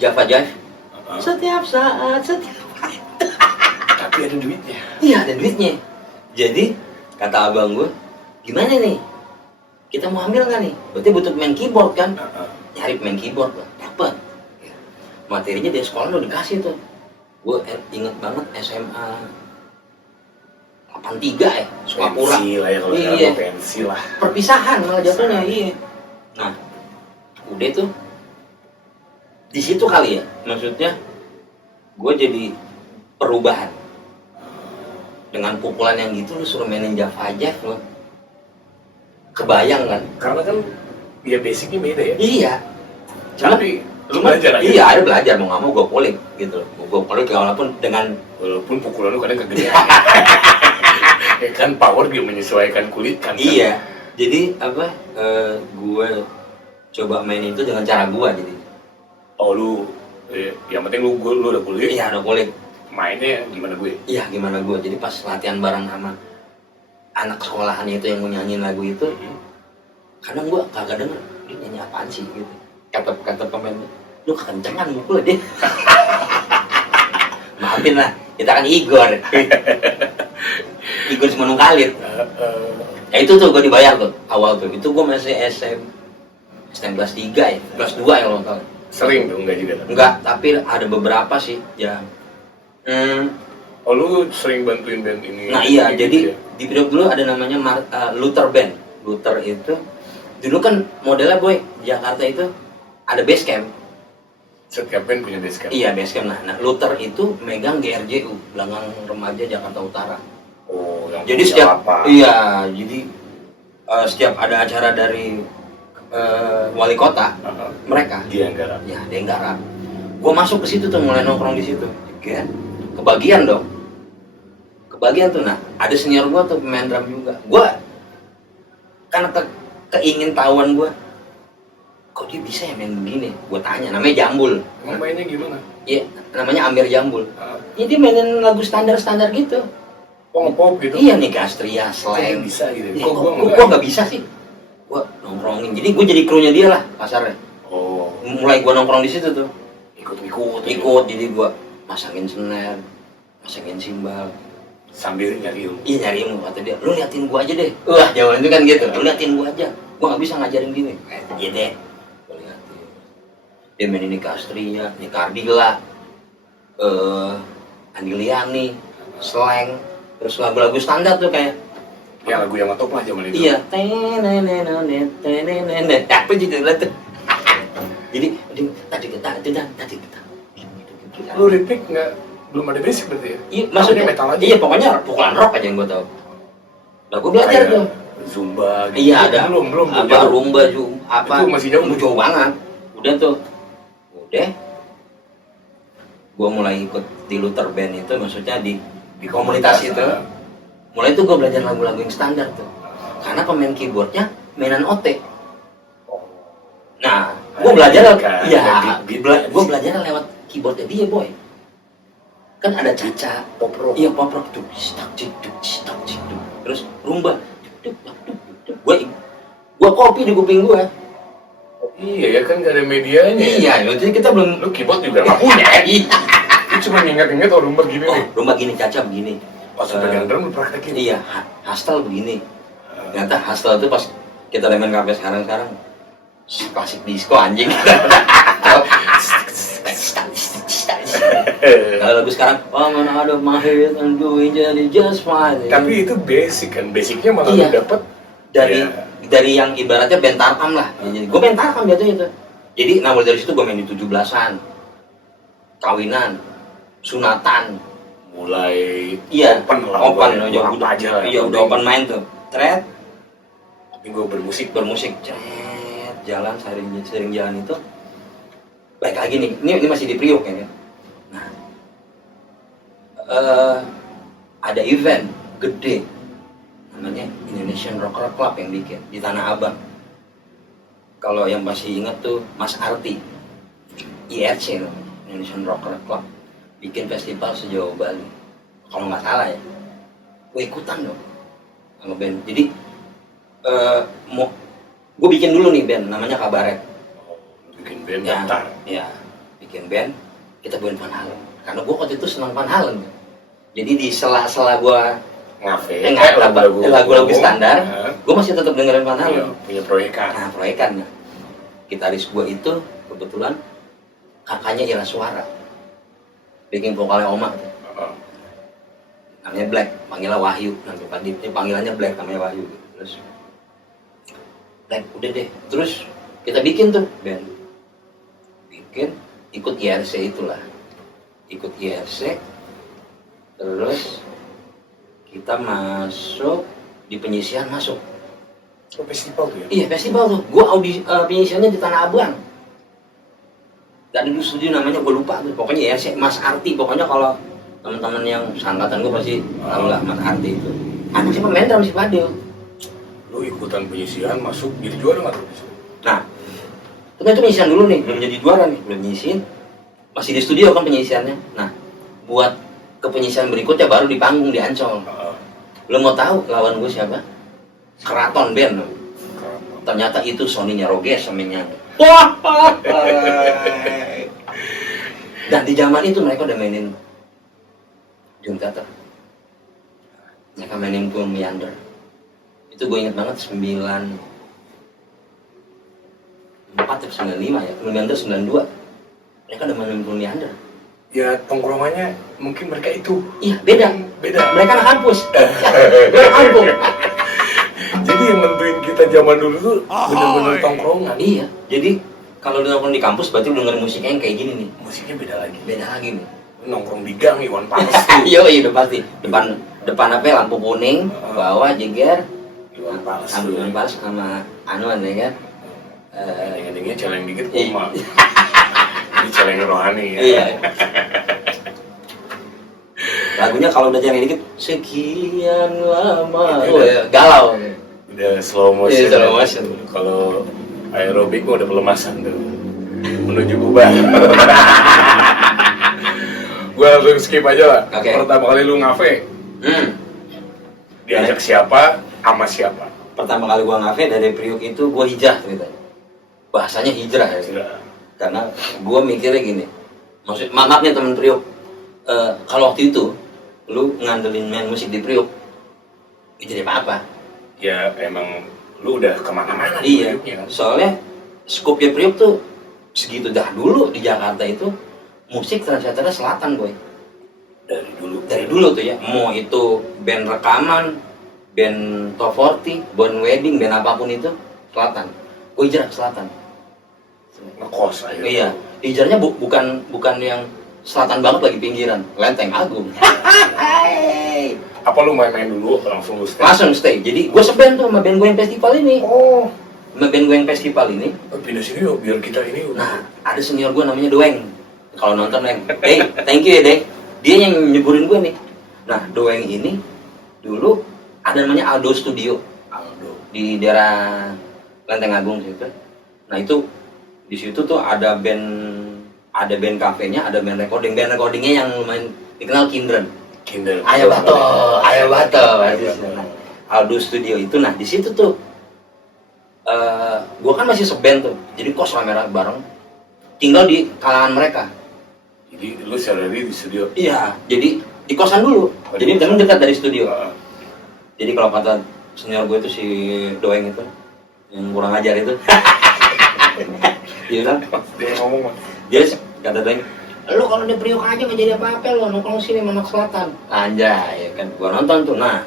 Java Jive. Setiap saat. Tapi ada duitnya. Iya, ada duitnya. Jadi kata abang gue, gimana nih? Kita mau ambil nggak nih? Berarti butuh main keyboard kan? Nyari main keyboard, dapat. Materinya dari sekolah udah dikasih tuh. Gue inget banget SMA 83 ya, Sukapura. Pensi lah ya, kalau Iya. sekarang pensi lah. Perpisahan malah jatuhnya, iya. Nah, udah tuh di situ kali ya, maksudnya gue jadi perubahan. Dengan pukulan yang gitu lu suruh mainin Java Jive lo. Kebayang kan? Karena kan ya basicnya beda ya. Iya. Cuman, Tapi lu belajar aja. Iya, ada belajar mau nggak mau gue polik gitu. Gue polik walaupun dengan Walaupun pukulan lu kadang kegedean. Ya kan power dia menyesuaikan kulit kan. iya. Jadi apa? Gue coba main itu dengan cara gue jadi. Oh lu, yang penting lu udah kulit. Iya, udah polik. Mainnya gimana gue? Iya, gimana gue. Jadi pas latihan bareng sama anak sekolahan itu yang mau nyanyiin lagu itu, kadang gue kagak denger dia nyanyi apaan sih gitu. Kata pemain, lu kekencengan mukul deh. Maafin lah, kita kan Igor. Igor cuma nungkalit. Ya itu tuh gue dibayar tuh awal tuh. Itu gue masih SM kelas 3 ya, kelas 2 ya lo tau. Sering tuh enggak juga? Enggak, tapi ada beberapa sih ya. Oh lu sering bantuin band ini? Nah iya, gitu jadi ya? di Priok dulu ada namanya Luther Band. Luther itu dulu kan modelnya boy di Jakarta itu ada base camp. Setiap band punya base camp? Iya base camp. Nah Luther itu megang GRJU, Gelanggang Remaja Jakarta Utara. Oh, yang Jadi punya setiap lapak. iya, jadi setiap ada acara dari wali kota mereka, Dia yang garap. ya dia yang garap. Gue masuk ke situ tuh, mulai nongkrong di situ. Kan kebagian dong. Kebagian tuh, nah ada senior gue tuh pemain drum juga. Gue karena keingin tahuan gue, kok dia bisa ya main begini? Gue tanya, namanya Jambul. Emang mainnya gimana? Iya, namanya Amir Jambul. Ah, Ya dia mainin lagu standar-standar gitu. pop gitu? Iya nih, Gastria, Kok dia Slang. bisa gitu? Ya, Kok gua gue enggak? nggak bisa sih. Gue nongkrongin, jadi gue jadi krunya dia lah kasarnya. Oh, Mulai gue nongkrong di situ tuh, ikut-ikut. ikut. Jadi gue masangin snare, masangin simbal. Sambil nyari ilmu. Iya nyari ilmu, kata dia, lu liatin gua aja deh. Wah jawaban itu kan gitu, lu liatin gua aja. Gua nggak bisa ngajarin gini. Iya deh, gua liatin. Dia main ini Astria, ini Cardilla, Andiliani, Slang, terus lagu-lagu standar tuh kayak Ya lagu yang top lah zaman itu. iya, tenenenenet, apa judulnya tuh? Jadi tadi kita, Lu ritmik nggak, belum ada basic berarti ya? iya maksudnya metal aja. iya pokoknya pukulan rock aja yang gua tahu. Lah gua belajar Kayak tuh. Zumba gitu. Iya ada Belum apa jauh. rumba juga apa Itu masih jauh. jauh banget. Udah tuh, udah. Gua mulai ikut di Luther Band itu, maksudnya di komunitas itu. Mulai itu gua belajar lagu-lagu yang standar tuh. Karena pemain keyboardnya mainan OT. Nah, gua belajar Kan, ya, beat-beat. gua belajar lewat keyboardnya dia boy. Kan ada Caca, Pop rock. iya pop rock tuh, stak cik cik, terus rumba, gua kopi di kuping gua. Iya ya kan nggak ada medianya. Iya, jadi kita belum. Lu keyboard juga nggak punya. Iya. Lu cuma nginget-nginget oh rumah gini Oh, nih. rumba gini, Caca begini. Pas pegang drum lu praktekin. Iya, hustle begini. Ternyata hustle itu pas kita main kafe sekarang klasik disco anjing. Kalau lagu sekarang, oh mana ada mahir and doing jadi just fine. Tapi itu basic kan, basicnya malah Iya. lu dapet dari ya. dari yang ibaratnya band tarkam lah. Jadi gue band tarkam jatuhnya itu. Jadi nah mulai dari situ gue main di 17-an, kawinan, sunatan. mulai Iya, open lah. open Gua apa aja lah. Iya, udah open main tuh. Thread, Gue bermusik. bermusik, cret, jalan sering jalan itu. Baik lagi nih, ini masih di Priok ya. Nah, ada event gede namanya Indonesian Rocker Club yang bikin di Tanah Abang. Kalau yang masih ingat tuh Mas Arti, IRC namanya, Indonesian Rocker Club, bikin festival sejauh Bali. Kalau nggak salah ya, gue ikutan dong sama band. Jadi gue bikin dulu nih band namanya Kabaret. Bikin band Ya, daftar. ya, bikin band, kita buat Van Halen. Karena gue waktu itu senang Van Halen. Jadi di sela-sela gue Ngafe. lagu-lagu standar, gue masih tetap dengerin Van Iya, Halen. punya proyekan. Nah, proyekannya. Gitaris gue itu kebetulan kakaknya Ira Suara. Backing vokalnya Oma tuh. Namanya Black, panggilnya Wahyu. Nanti panggilannya Black, namanya Wahyu. Terus Black, udah deh. Terus kita bikin tuh band. Bikin, ikut IRC itulah. Ikut IRC. Terus kita masuk di penyisian masuk. Oh, festival tuh ya? Iya festival tuh. Gue penyisiannya di Tanah Abang. Gak ada di studio namanya, gue lupa tuh. Pokoknya IRC, Mas Arti. Pokoknya kalau teman-teman yang seangkatan gue pasti tahu lah Mas Arti itu. Anak siapa main drum si Fadil. Lu ikutan penyisian masuk jadi juara nggak tuh? Nah, kita itu penyisian dulu nih, belum jadi juara nih, belum nyisiin. Masih di studio kan penyisiannya. Nah, buat ke penyisian berikutnya baru di panggung di Ancol. Lo mau tahu lawan gue siapa? Keraton Band. Ternyata itu Sony-nya Roges semennya. Wah. Dan di zaman itu mereka udah mainin Doom Theater. Mereka mainin Full Meander. Itu gue inget banget 94 atau 95 ya. Full Meander 92. Mereka udah mainin Full Meander. ya tongkrongannya mungkin mereka itu. Iya, beda. Mereka anak kampus. Mereka kampung. Jadi yang nentuin kita zaman dulu tuh bener-bener tongkrongan. Iya. Jadi kalau lu nongkrong di kampus berarti lu dengerin musiknya yang kayak gini nih. Musiknya beda lagi. Beda lagi nih. Nongkrong di gang Iwan Fals. Iya, udah pasti. Depan apa ya, lampu kuning, bawah jeger. Iwan Fals. Ambil Iwan Fals sama anuan ya kan. Ending-endingnya celeng dikit Iya. koma. Ini celeng rohani ya. Iya. Lagunya kalau udah jangan dikit sekian lama. Oh, ya, galau. Udah slow motion. Iya, slow motion. Kalau aerobik udah pelemasan tuh. Menuju kubah. Gua langsung skip aja lah. Oke. Pertama kali lu ngafe, diajak siapa, sama siapa? Pertama kali gua ngafe dari Priuk itu gua hijrah ceritanya. Bahasanya hijrah ya. Karena gua mikirnya gini. Maaf nih temen Priuk. Kalau waktu itu lu ngandelin main musik di Priuk, itu jadi apa? Ya emang lu udah kemana-mana. Iya. Priuknya kan? Soalnya skupnya Priuk tuh segitu dah dulu di Jakarta itu musik ternyata selatan boy. Dari dulu tuh ya. Mau itu band rekaman, band top 40, band wedding, band apapun itu selatan. Gue hijrah ke selatan. Ngekos aja. Iya. Hijrahnya bukan yang selatan banget lagi pinggiran, Lenteng Agung. Apa lu main-main dulu langsung lu stay? Langsung stay. Jadi gue seband tuh sama band gue yang festival ini. Oh. Sama band gue yang festival ini. Pindah sini yuk biar kita ini. Nah, ada senior gue namanya Doeng. Kalau nonton Doeng, thank you ya Deng. Dia yang nyeburin gue nih. Nah, Doeng ini dulu ada namanya Aldo Studio. Di daerah Lenteng Agung situ. Nah, itu di situ tuh ada band kafenya, ada band recording. Band recordingnya yang lumayan dikenal Kindren. Ayo Bato. Nah, Aldo Studio itu, nah di situ tuh, gua kan masih seband tuh, jadi kos rame-rame bareng, tinggal di kalangan mereka. Jadi lu sehari di studio? Iya, jadi di kosan dulu. Jadi memang dekat dari studio. Jadi kalau kata senior gue itu si Doeng itu, yang kurang ajar itu, dia bilang, Dia ngomong mah. dia kata Doeng, lu kalau di Priok aja nggak jadi apa-apa, lo nongkrong sini Manak Selatan. Anjay, ya kan gua nonton tuh. Nah,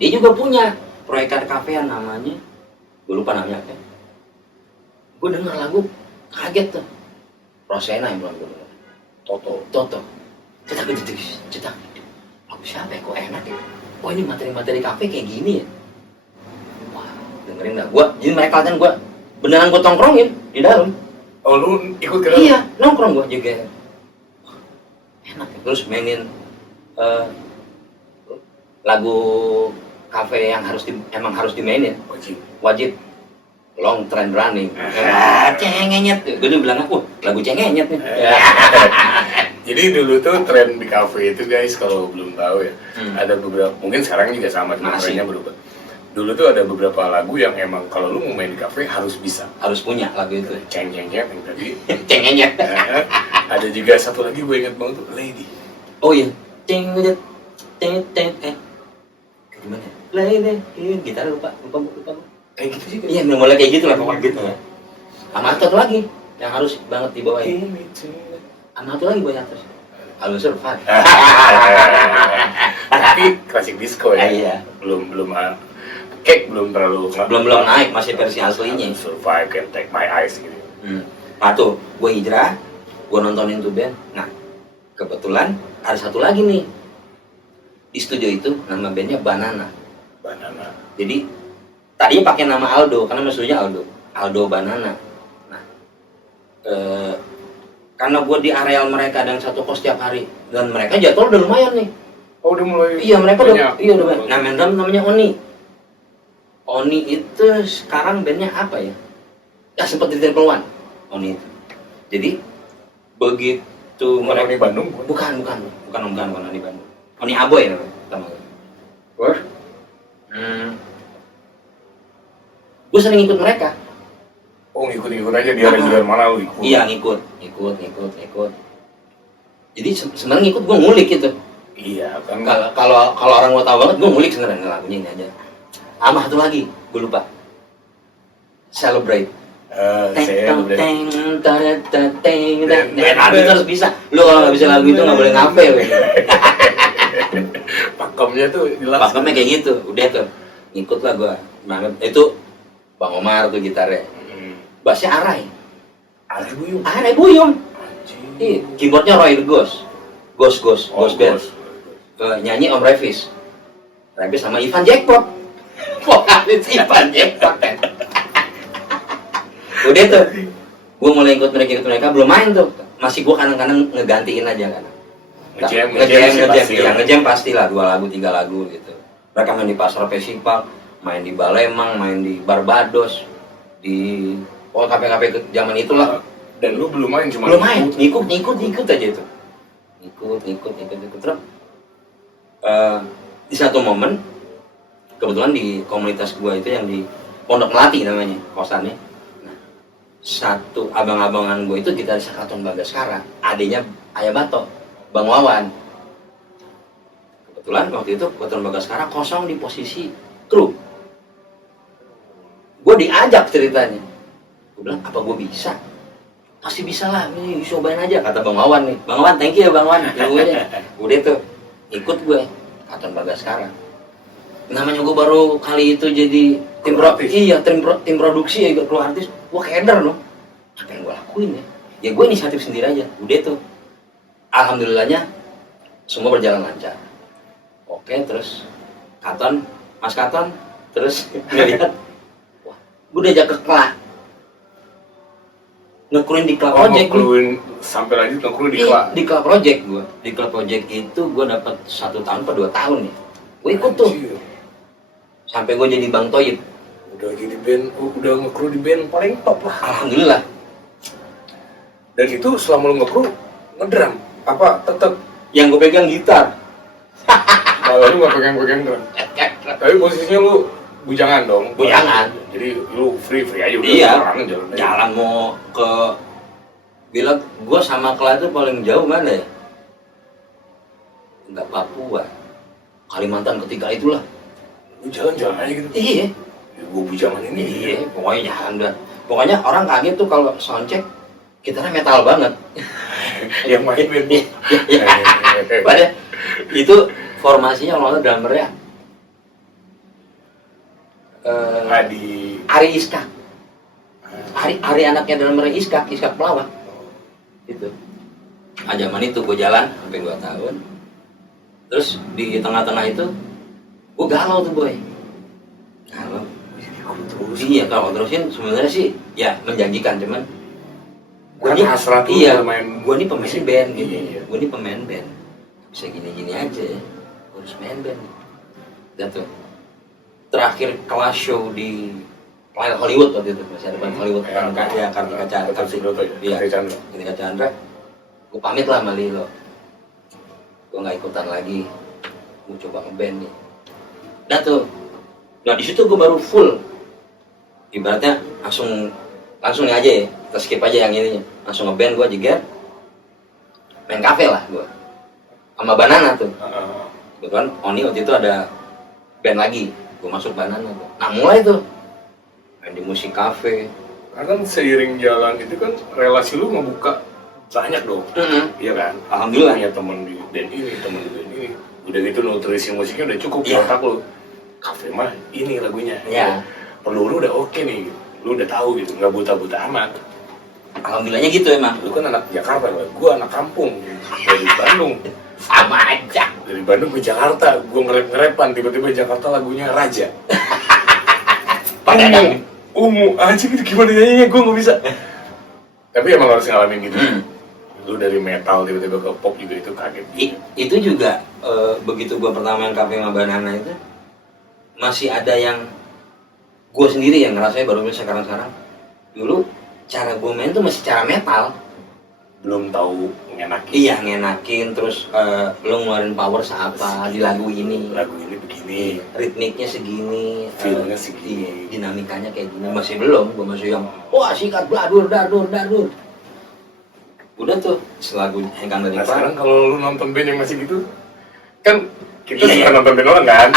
dia juga punya proyekan kafean namanya, gue lupa namanya apa. Gue denger lagu kaget tuh, Rosena yang bilang gue denger. Toto. Cetak. Lagu siapa ya? Kok enak ya? Oh ini materi-materi kafe kayak gini ya? Wah, dengerin dah. Jadi mereka kan beneran gue tongkrongin di dalam. Oh lu ikut ke dalam? Iya, nongkrong gua juga. Enak ya. Terus mainin lagu kafe yang emang harus dimainin. Wajib. Long Train Running. Cengenyet. Gue udah bilang, lagu cengenyet nih. Jadi dulu tuh tren di kafe itu guys, kalau belum tahu ya, ada beberapa, mungkin sekarang juga sama, trennya berubah. Dulu tuh ada beberapa lagu yang emang kalau lu mau main di kafe harus bisa, harus punya lagu itu. Ceng-cengnya yang tadi. Cengenyet. Ada juga satu lagi gue inget banget tuh, Lady. Oh iya, cengenyet. Gimana? Lady, gitar lupa. Kayak gitu sih. Iya, mulai kayak gitu lah pokoknya gitu. Sama satu lagi yang harus banget dibawain. Sama satu lagi buat atas. Halo Surfan. Tapi klasik disco ya. Iya. Belum Cake belum terlalu naik, masih versi aslinya. Survive Can Take My Eyes gitu. Nah tuh, gue hijrah, gue nontonin tuh band. Nah, kebetulan ada satu lagi nih di studio itu, nama bandnya Banana. Jadi tadinya pakai nama Aldo, karena maksudnya Aldo Banana. Nah, karena gue di areal mereka dan satu kos tiap hari, dan mereka jadwal udah lumayan nih. Oh udah mulai. Iya mereka banyak. udah banyak. Nah main drum namanya Oni itu sekarang bandnya apa ya? Ya sempat di Triple One Oni itu. Jadi begitu Oni Bandung? Bukan Oni Bandung. Oni Aboy namanya. Wah? Gue sering ikut mereka. Oh ngikut aja dia reguler mana lu ikut? Iya ngikut. Jadi sebenarnya ngikut gue ngulik gitu. Iya kan. Kalau orang mau tahu banget gue ngulik sebenarnya lagunya ini aja. Sama satu lagi, gue lupa. Celebrate. Lagu itu harus bisa. Lu kalau nggak bisa lagu itu nggak boleh ngape. Pakemnya tuh jelas. Pakemnya kayak gitu. Udah tuh, ngikut lah gua. Itu Bang Omar tuh gitarnya. Bassnya Arai. Arai Buyung. Iya, keyboardnya Roy Ghost band. Nyanyi Om Revis sama Ivan Jackpot. Vokalis Ivan Jackpot. Udah tuh, gue mulai ikut mereka belum main tuh, masih gue kadang-kadang ngegantiin aja kan. Ngejam pasti lah 2 lagu 3 lagu gitu. Mereka main di pasar festival, main di Balemang, main di Barbados, di kafe-kafe zaman itulah. Dan lu belum main, cuma belum main, ngikut aja itu. Ngikut terus. Di satu momen kebetulan di komunitas gua itu yang di Pondok Melati namanya kosannya. Nah, satu abang-abangan gua itu gitaris Kraton Bagaskara, adanya Ayah Bato, Bang Wawan. Kebetulan waktu itu Kraton Bagaskara kosong di posisi kru. Gua diajak ceritanya. Gua bilang, apa gua bisa? Pasti bisa lah, ini cobain aja, kata Bang Wawan nih. Bang Wawan, thank you ya Bang Wawan. Udah tuh, ikut gue Kraton Bagaskara. Namanya gue baru kali itu jadi tim produksi ya, kru artis. Gue keder loh. Apa yang gue lakuin ya? Ya gue inisiatif sendiri aja. Udah tuh, alhamdulillahnya semua berjalan lancar. Oke, terus Mas Katon, terus ngeliat, wah, gue diajak ke Kla. Ngekurin di Club Project. Sampai lanjut ngekurin di Club. Di Club Project gue. Di Club Project itu gue dapat 1 tahun atau 2 tahun nih. Gue ikut tuh. Sampai gue jadi Bang Toyib. Udah jadi band, udah ngekru di band paling top lah. Alhamdulillah. Dan itu selama lu ngekru ngedrum apa tetap yang gue pegang gitar. Malah lu nggak pegang drum. Tapi posisinya lu bujangan dong. Bujangan. Jadi lu free aja udah. Iya. Jalan mau ke bilang gue sama Kla itu paling jauh mana ya? Enggak, Papua. Kalimantan ketika itulah. Lu jalan-jalan aja gitu. Iya. Ya, gue bujangan ini. Iya, pokoknya jalan dah. Pokoknya orang kaget tuh kalau soundcheck gitarnya metal banget. Yang main band. Padahal itu formasinya kalau drummernya Ari Iskak. Ari anaknya drummer Iskak Pelawak. Itu. Nah, zaman itu gue jalan sampai 2 tahun. Terus di tengah-tengah itu gue galau tuh boy. Galau. Terus iya, kalau terusin sebenarnya sih ya menjanjikan, cuman gue ini hasrat tuh main. Gue ini pemain band gitu. Iya. Gue ini pemain band. Bisa gini-gini aja. Gue harus main band. Dan tuh terakhir kelas show di Hollywood waktu itu, masih ada band Hollywood kan ya, Kartika Chandra. Gue pamit lah sama Lilo. Gue nggak ikutan lagi. Gue coba ngeband nih. Dan tuh, nah di situ gue baru full. Ibaratnya langsung nih aja ya, kita skip aja yang ininya. Langsung ngeband gue jeger, main kafe lah gue. Sama Banana tuh. Kebetulan Oni waktu itu ada band lagi. Gue masuk Banana tuh. Nah mulai tuh main di musik kafe. Karena kan seiring jalan itu kan relasi lu ngebuka banyak dong. Iya kan? Alhamdulillah. Punya temen di band ini, temen di band ini. Udah gitu nutrisi musiknya udah cukup di Iya. otak lu. Kafe mah ini lagunya. Iya. Perlu lu udah oke nih. Lu udah tahu gitu, nggak buta-buta amat. Alhamdulillahnya gitu emang. Lu kan anak Jakarta, gua anak kampung dari Bandung. Sama aja. Dari Bandung ke Jakarta, gua ngerep-ngerepan, tiba-tiba Jakarta lagunya Raja. Ungu, anjing itu gimana nyanyinya, gua nggak bisa. Tapi emang harus ngalamin gitu. Lu dari metal tiba-tiba ke pop juga itu kaget. Itu juga begitu gua pertama yang kafe sama Banana itu masih ada yang gue sendiri yang ngerasain baru sekarang dulu cara gue main tuh masih cara metal, belum tahu ngenakin. Iya ngenakin, terus lo ngeluarin power seapa di lagu ini begini, ritmiknya segini, feelnya segini, dinamikanya kayak gini, masih belum. Gue masih yang wah sikat bladur dadur udah tuh selagu hengkang dari sekarang kalau lu nonton band yang masih gitu kan kita suka nonton band orang kan.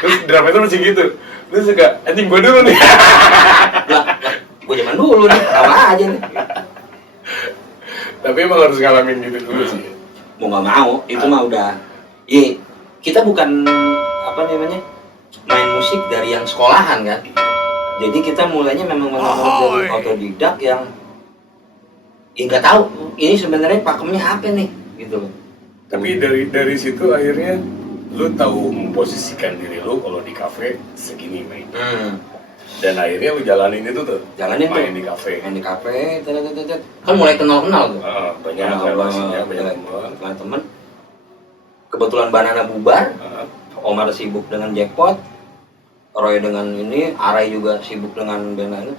Terus drama itu masih gitu. Lu suka, anjing gue dulu nih. Gue zaman dulu nih, sama aja nih. Tapi emang harus ngalamin gitu dulu sih. Mau nggak mau, itu mah udah. Iya, kita bukan apa namanya main musik dari yang sekolahan kan. Jadi kita mulainya memang dari autodidak yang nggak tahu ini sebenarnya pakemnya apa nih gitu loh. Tapi dari situ akhirnya lu tahu memposisikan diri lu kalau di kafe segini main. Dan akhirnya lu jalanin itu tuh. Jalanin main di kafe. Main di kafe, kan mulai kenal tuh. Banyak relasinya, banyak teman. Kebetulan Banana bubar, Omar sibuk dengan Jackpot, Roy dengan ini, Arai juga sibuk dengan band lain.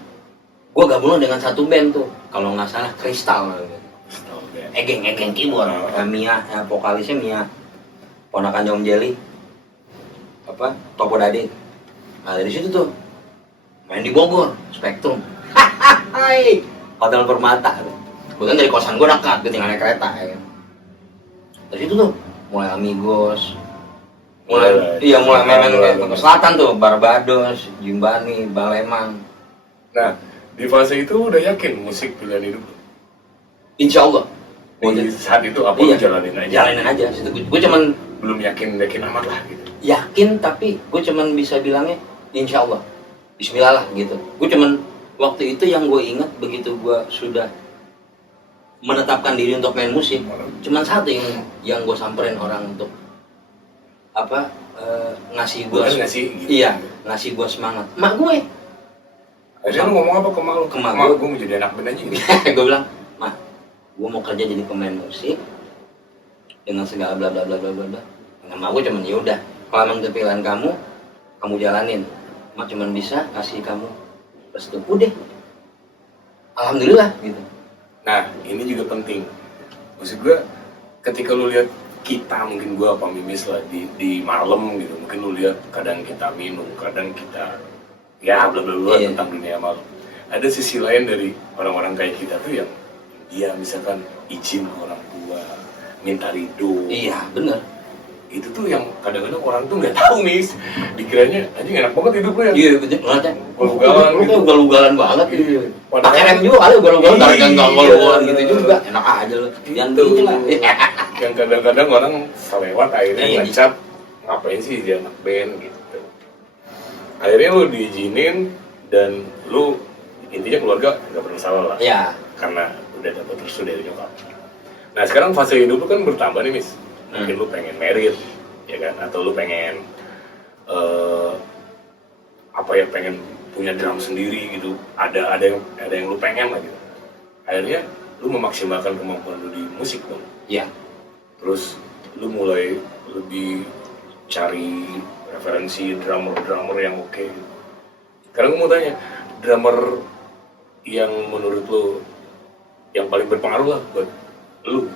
Gue gabung dengan satu band tuh, kalau nggak salah Kristal. Egeng keyboard, Mia, vokalisnya Mia, ponakan Om Jelly, apa Topo Dade. Nah dari situ tuh main di Bogor, Spektrum, Hai, Hotel Permata. Bukan dari kosan gue dekat, gue tinggal naik kereta. Ya. Dari situ tuh mulai Amigos, mulai main ke selatan tuh, Barbados, Jimbani, Baleman. Nah di fase itu udah yakin musik pilihan hidup? Insya Allah. Di saat itu apa iya, jalanin aja? Jalanin aja. Gue cuman belum yakin amat lah gitu. Yakin tapi gue cuman bisa bilangnya insya Allah, Bismillah lah gitu. Gue cuman waktu itu yang gue ingat begitu gue sudah menetapkan diri untuk main musik, cuman satu yang gue samperin orang untuk apa ngasih gue gitu. Iya, ngasih gue semangat. Mak gue. Akhirnya lu ngomong apa ke mak lu? Ke mak gue mau jadi anak band aja gitu. Gue bilang, "Mak, gue mau kerja jadi pemain musik dengan segala bla bla bla bla bla bla." Nama gue cuman ya udah, kalau emang itu pilihan kamu jalanin. Mak cuman bisa kasih kamu restu. Udah. Alhamdulillah gitu. Nah, ini juga penting. Maksud gue, ketika lu lihat kita, mungkin gue apa Mimis lah di malam gitu, mungkin lu lihat kadang kita minum, kadang kita ya bla bla bla tentang dunia malam. Ada sisi lain dari orang-orang kayak kita tuh yang dia misalkan izin orang tua, minta ridho. Iya, bener. Itu tuh yang kadang-kadang orang tuh nggak tahu Mis, dikiranya anjing enak banget hidup lu ya. Iya bener banget. Ugal-ugalan gitu. Ugal-ugalan banget gitu. Padahal- Pakai rem juga kali ugal-ugalan, tarik enggak ugal-ugalan Iya. gitu juga. Enak aja lu. Jangan Gitu. gitu lah. Yang kadang-kadang orang selewat akhirnya Iya. ngecap ngapain sih dia anak band gitu. Akhirnya lu diizinin dan lu intinya keluarga nggak bermasalah lah. Iya. Karena udah dapat restu dari nyokap. Nah sekarang fase hidup lu kan bertambah nih Mis. Mungkin lu pengen married, ya kan? Atau lu pengen pengen punya drum sendiri gitu. Ada yang lu pengen lah gitu. Akhirnya lu memaksimalkan kemampuan lu di musik dong. Iya. Terus lu mulai lebih cari referensi drummer yang oke. Gitu. Sekarang gue mau tanya, drummer yang menurut lu yang paling berpengaruh lah buat lu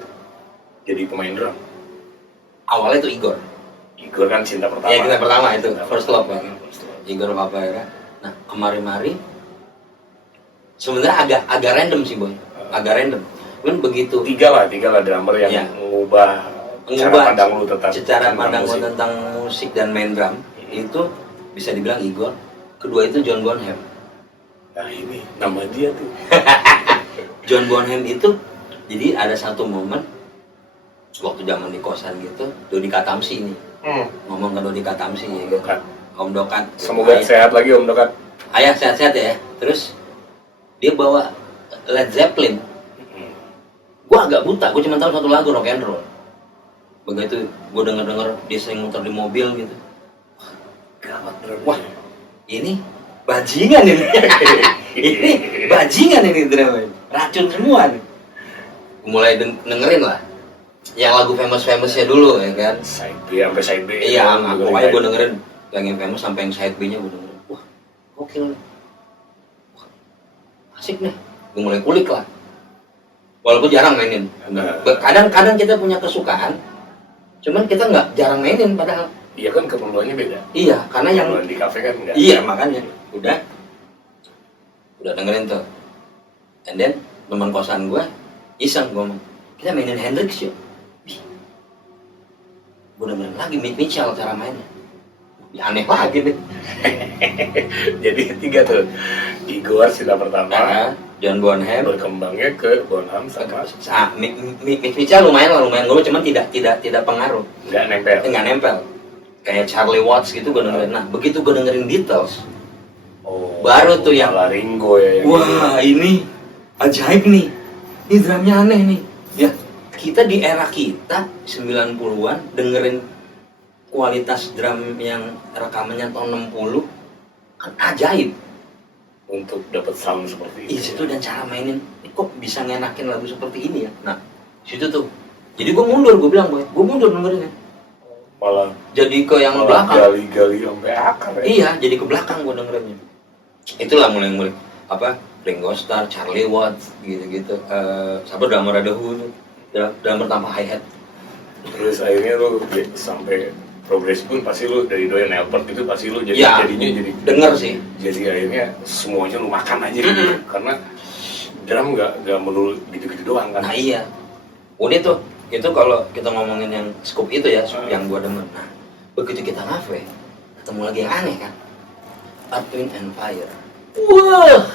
jadi pemain drum? Awalnya tuh Igor. Igor kan cinta pertama. Iya, kita pertama itu Cinta first love kan. First love. Igor apa ya? Nah, kemari-mari sebenarnya agak random sih, Boy. Agak random. Cuman begitu Tiga lah drummer yang Iya. mengubah cara pandang lu musik. tentang musik dan main drum itu bisa dibilang Igor. Kedua itu John Bonham. Nah ini nama dia tuh. John Bonham itu jadi ada satu momen waktu zaman di kosan gitu, Dodi Katamsi nih ngomong ke Dodi Katamsi ya gitu. Om Dokat. Semoga sehat lagi Om Dokat. Ayah sehat-sehat ya. Terus dia bawa Led Zeppelin. Gua agak buta, gua cuma tahu satu lagu rock and roll. Begitu gua denger dia sering muter di mobil gitu. Gawat bener. Wah, ini bajingan ini. Ini bajingan ini drama. Racun semua nih. Gua mulai dengerin lah. Yang lagu famous-famousnya dulu ya kan. Side B sampai side B. Iya, pokoknya gue dengerin yang famous sampai yang side B-nya gue dengerin. Wah, gokil nih. Wah, asik nih. Gue mulai kulik lah. Walaupun jarang mainin. Kadang-kadang kita punya kesukaan, cuman kita nggak jarang mainin padahal. Iya kan keperluannya beda. Iya, karena yang Keperluan di kafe kan enggak. iya makanya udah dengerin tuh. And then teman kosan gue iseng ngomong, kita mainin Hendrix yuk. Gue dengerin lagi Mitch Mitchell cara mainnya. Ya, aneh lagi nih. Jadi 3 tuh. Igor sila pertama, John Bonham, berkembangnya ke Bonham sama Mick Mitchell lumayan dulu, cuman tidak pengaruh, nggak nempel. nggak nempel. Kayak Charlie Watts gitu gue dengerin. Nah, begitu gue dengerin Beatles, baru tuh yang malah Ringo ya. wah ini ajaib nih, ini drumnya aneh nih. Ya, kita di era kita 90-an dengerin kualitas drum yang rekamannya tahun 60 kan ajaib. Untuk dapat sound seperti Di situ dan cara mainin, kok bisa ngenakin lagu seperti ini ya. Nah, situ tuh. Jadi gue mundur, gue bilang, gue mundur dengerinnya. Malah Jadi ke yang malah belakang. gali-gali sampai akar ya. Iya, jadi ke belakang gue dengerinnya. Itulah mulai apa? Ringo Starr, Charlie Watts, gitu-gitu. Siapa drummer ada Who, drummer tanpa hi-hat. Terus akhirnya lu sampai progres pun pasti lu dari doyan Albert itu pasti lu jadi Ya, jadinya jadi denger sih. jadi akhirnya semuanya lu makan aja gitu. Karena drum nggak melulu gitu-gitu doang kan. Nah iya, udah tuh, itu kalau kita ngomongin yang scoop itu ya, yang gua demen. Nah, begitu kita ngafe, ketemu lagi yang aneh kan, Earth, Wind and Fire. Wah,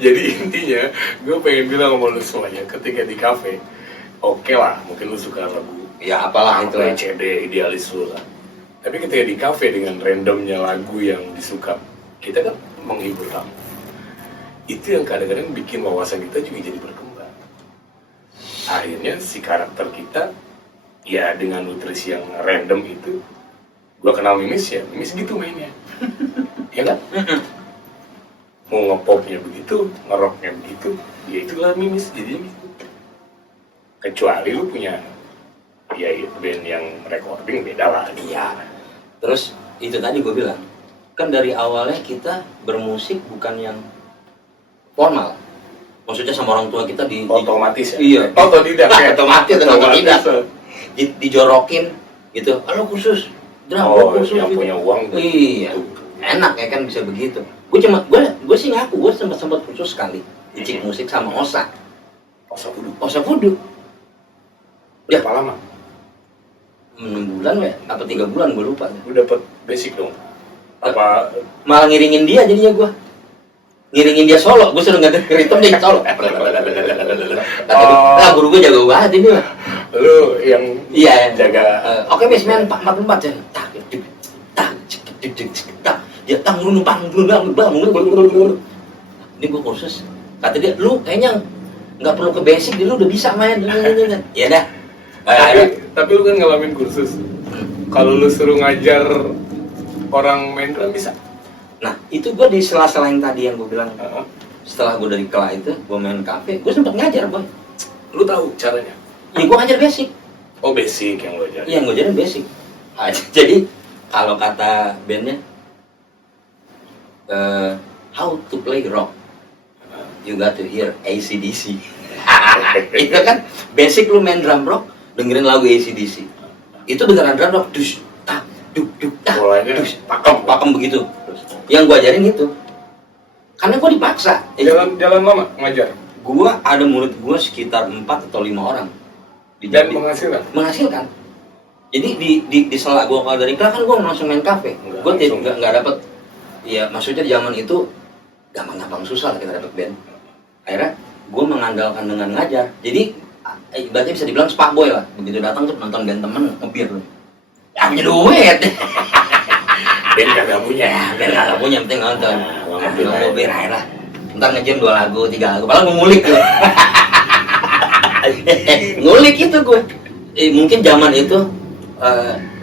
Jadi intinya gue pengen bilang sama lu semuanya, ketika di kafe oke lah mungkin lu suka lagu ya apalah itu. CD idealis lu lah, tapi ketika di kafe dengan randomnya lagu yang disuka kita kan menghibur tamu, itu yang kadang-kadang bikin wawasan kita juga jadi berkembang. Akhirnya si karakter kita ya dengan nutrisi yang random itu, gua kenal Mimis ya Mimis gitu mainnya. Ya kan? Mau ngepopnya begitu, ngeroknya begitu, ya itulah Mimis jadinya gitu. Kecuali lu punya ya band yang recording beda lah. Iya. Terus itu tadi gue bilang, kan dari awalnya kita bermusik bukan yang formal. Maksudnya sama orang tua kita Otomatis ya? Iya. Otodidak ya? Otomatis dan otodidak. Dijorokin gitu. Halo khusus drum, khusus yang gitu. punya uang. Iya. Enak ya kan bisa begitu. Gue sih ngaku, gue sempat khusus sekali cicik musik sama Osa. Osa Voodoo. Ya. Berapa lama? 6 bulan ya? Apa 3 bulan gue lupa. Lu dapet basic dong? Apa? Malah ngiringin dia jadinya gue. Ngiringin dia solo, gue suruh nggak ritme dia solo. Kata guru gue jago banget ini lah. Lu yang Iya. jaga. Oke Miss Man 44 ya. Tak. Dia numpang. Ini gue kursus. Kata dia, lu kayaknya nggak perlu ke basic, dia lu udah bisa main. Ya dah. Tapi lu kan ngalamin kursus. Kalau lu suruh ngajar orang main drum bisa. Nah, itu gue di sela-sela yang tadi yang gue bilang. Setelah gue dari kelas itu, gue main kafe, gue sempet ngajar, boy. Lu tahu caranya? Ya gue ngajar basic. Oh, basic yang lu ajarin. Iya, gue ajarin basic. Jadi, kalau kata bandnya, how to play rock, you got to hear AC/DC. Itu kan basic lu main drum rock, dengerin lagu AC/DC. Itu beneran drum rock, dus, tak, duk, tak, dus, pakem begitu. Yang gue ajarin itu, karena gue dipaksa. Jalan lama ngajar. Gue ada murid gue sekitar 4 atau 5 orang. Dan menghasilkan. Jadi di sela gue kalau dari kelas kan gue langsung main kafe. Gue nggak dapet. Ya maksudnya zaman itu gampang-gampang susah lah kita dapet band. Akhirnya gue mengandalkan dengan ngajar. Jadi ibaratnya bisa dibilang spa boy lah. Begitu datang tuh nonton band temen ngebir. Ya punya duit. Band kagak punya. Band kagak punya, penting nonton. Ngebir aja lah. Ntar ngejam 2 lagu, 3 lagu. Padahal mau ngulik tuh. Ngulik itu gue. Mungkin zaman itu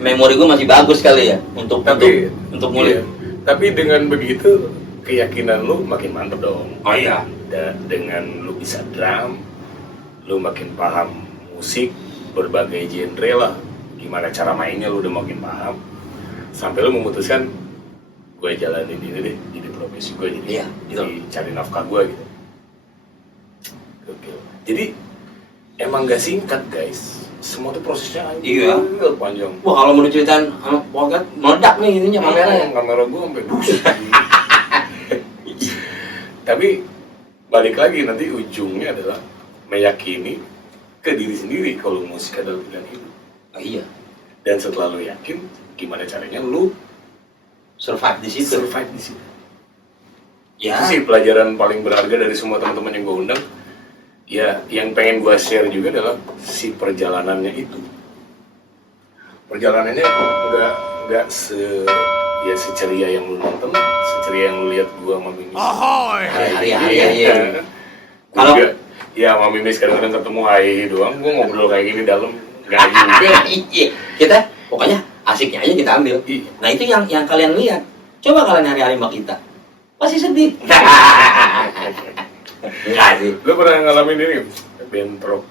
memori gue masih bagus kali ya untuk ngulik. Iya. Tapi dengan begitu keyakinan lu makin mantep dong. Oh iya. Dengan lu bisa drum, lu makin paham musik berbagai genre lah. Gimana cara mainnya lu udah makin paham. Sampai lu memutuskan gue jalanin ini deh, jadi profesi gue jadi cari nafkah gue gitu. Oke. Jadi emang gak singkat guys. Semua tuh prosesnya panjang. Wah kalau mau diceritain podcast meledak nih ininya kameranya. Kamera gue sampai busuk. Tapi balik lagi nanti ujungnya adalah meyakini ke diri sendiri kalau musik adalah pilihan hidup. Iya. Dan setelah lu yakin, gimana caranya lu survive di situ. survive di situ. Ya. Itu sih pelajaran paling berharga dari semua teman-teman yang gue undang. Ya, yang pengen gue share juga adalah si perjalanannya itu. Perjalanannya nggak seceria yang lu nonton, seceria yang lu lihat gue sama Mimi. Hari-hari ya. Kalau ya sama Mimi kadang-kadang ketemu hai doang, gue ngobrol kayak gini dalam nggak juga. Iya, kita pokoknya asiknya aja kita ambil. Iya. Nah itu yang kalian lihat. Coba kalian hari-hari sama kita, pasti sedih. Enggak sih. Lu pernah ngalamin ini bentrok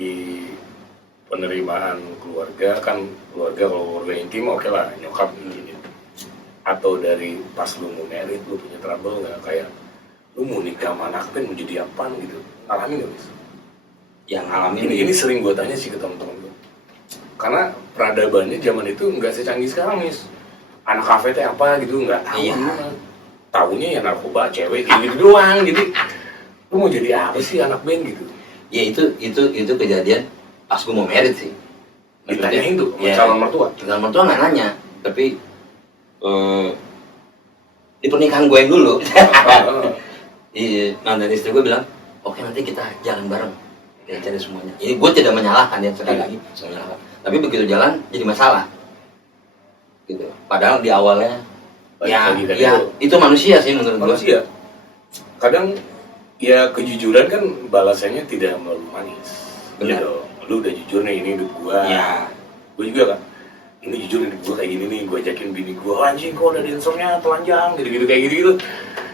di penerimaan keluarga? Kan keluarga, kalau keluarga intim oke lah, nyokap ini. Atau dari pas lu mau merit lu punya trouble nggak, kayak lu mau nikah sama anak band mau jadi apaan gitu, ngalamin nggak Mis? Yang ngalamin Ini sering gue tanya sih ke temen-temen gue, karena peradabannya zaman itu nggak secanggih sekarang Mis. Anak kafe teh apa gitu nggak tahu. Iya. Tahunya ya narkoba, cewek gitu doang. Jadi lu mau jadi apa sih anak band gitu? Ya itu kejadian pas gue mau merit sih. Ditanyain tuh sama Ya. calon mertua. Calon mertua nggak nanya, tapi di pernikahan gue yang dulu, mantan istri gue bilang, oke nanti kita jalan bareng, kita cari semuanya. Ini gue tidak menyalahkan ya sekali lagi, saya menyalahkan. Tapi begitu jalan jadi masalah, gitu. Padahal di awalnya, Balik lagi ya itu manusia sih menurut gue. manusia. Kadang ya kejujuran kan balasannya tidak melulu manis. Benar. Gitu. Lu udah jujur nih, ini hidup gua. Ya. Gue juga kan. Ini jujur hidup gua kayak gini nih, gua ajakin bini gua, anjing kok ada dancernya telanjang gitu-gitu kayak gitu.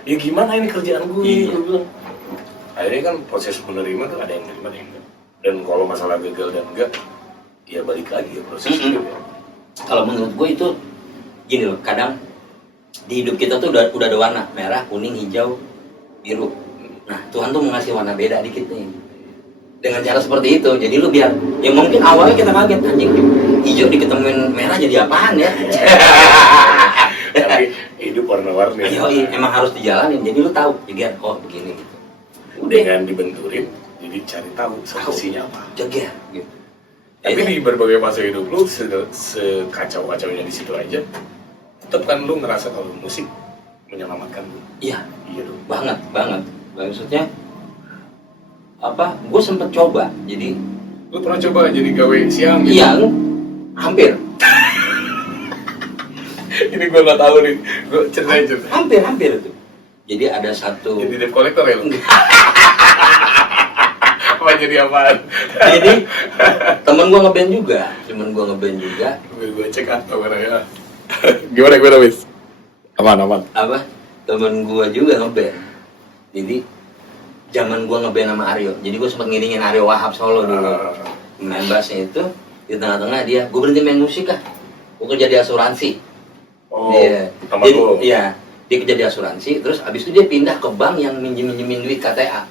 Ya gimana ini kerjaan gue? Iya. Gue bilang. Akhirnya kan proses menerima tuh ada yang menerima, ada yang enggak. Dan kalau masalah gagal dan enggak, ya balik lagi ya proses itu. Kalau menurut gue itu gini loh, kadang di hidup kita tuh udah ada warna merah, kuning, hijau, biru. Nah Tuhan tuh mau ngasih warna beda dikit nih dengan cara seperti itu. Jadi lu biar ya mungkin awalnya kita kaget, anjing hijau diketemuin merah jadi apaan ya. Tapi hidup warna-warni. Yoi, emang harus dijalanin. Jadi lu tahu, jeger, oh begini gitu. Udah Dengan dibenturin, jadi cari tahu solusinya apa. jeger gitu. Tapi di berbagai fase hidup lu, sekacau-kacaunya di situ aja, tetap kan lu ngerasa kalau musik menyelamatkan lu. Iya, Iya dong. banget. Maksudnya apa? Gue sempet coba, jadi Lu pernah coba jadi gawe siang gitu? iya, hampir Ini gue nggak tahu nih, gue cerita. hampir itu. Jadi ada satu. Jadi debt collector ya lu? Apa jadi apaan? Jadi temen gue ngeband juga, Gue cek apa ya? Gimana Wis? Aman. apa? Temen gue juga ngeband. Jadi zaman gue ngeband sama Aryo, jadi gue sempet ngiringin Aryo Wahab Solo dulu. Main bassnya itu di tengah-tengah dia, gue berhenti main musik gue kerja di asuransi. Oh, Iya. teman Jadi, lu. iya, dia kerja di asuransi, terus abis itu dia pindah ke bank yang minjemin duit KTA.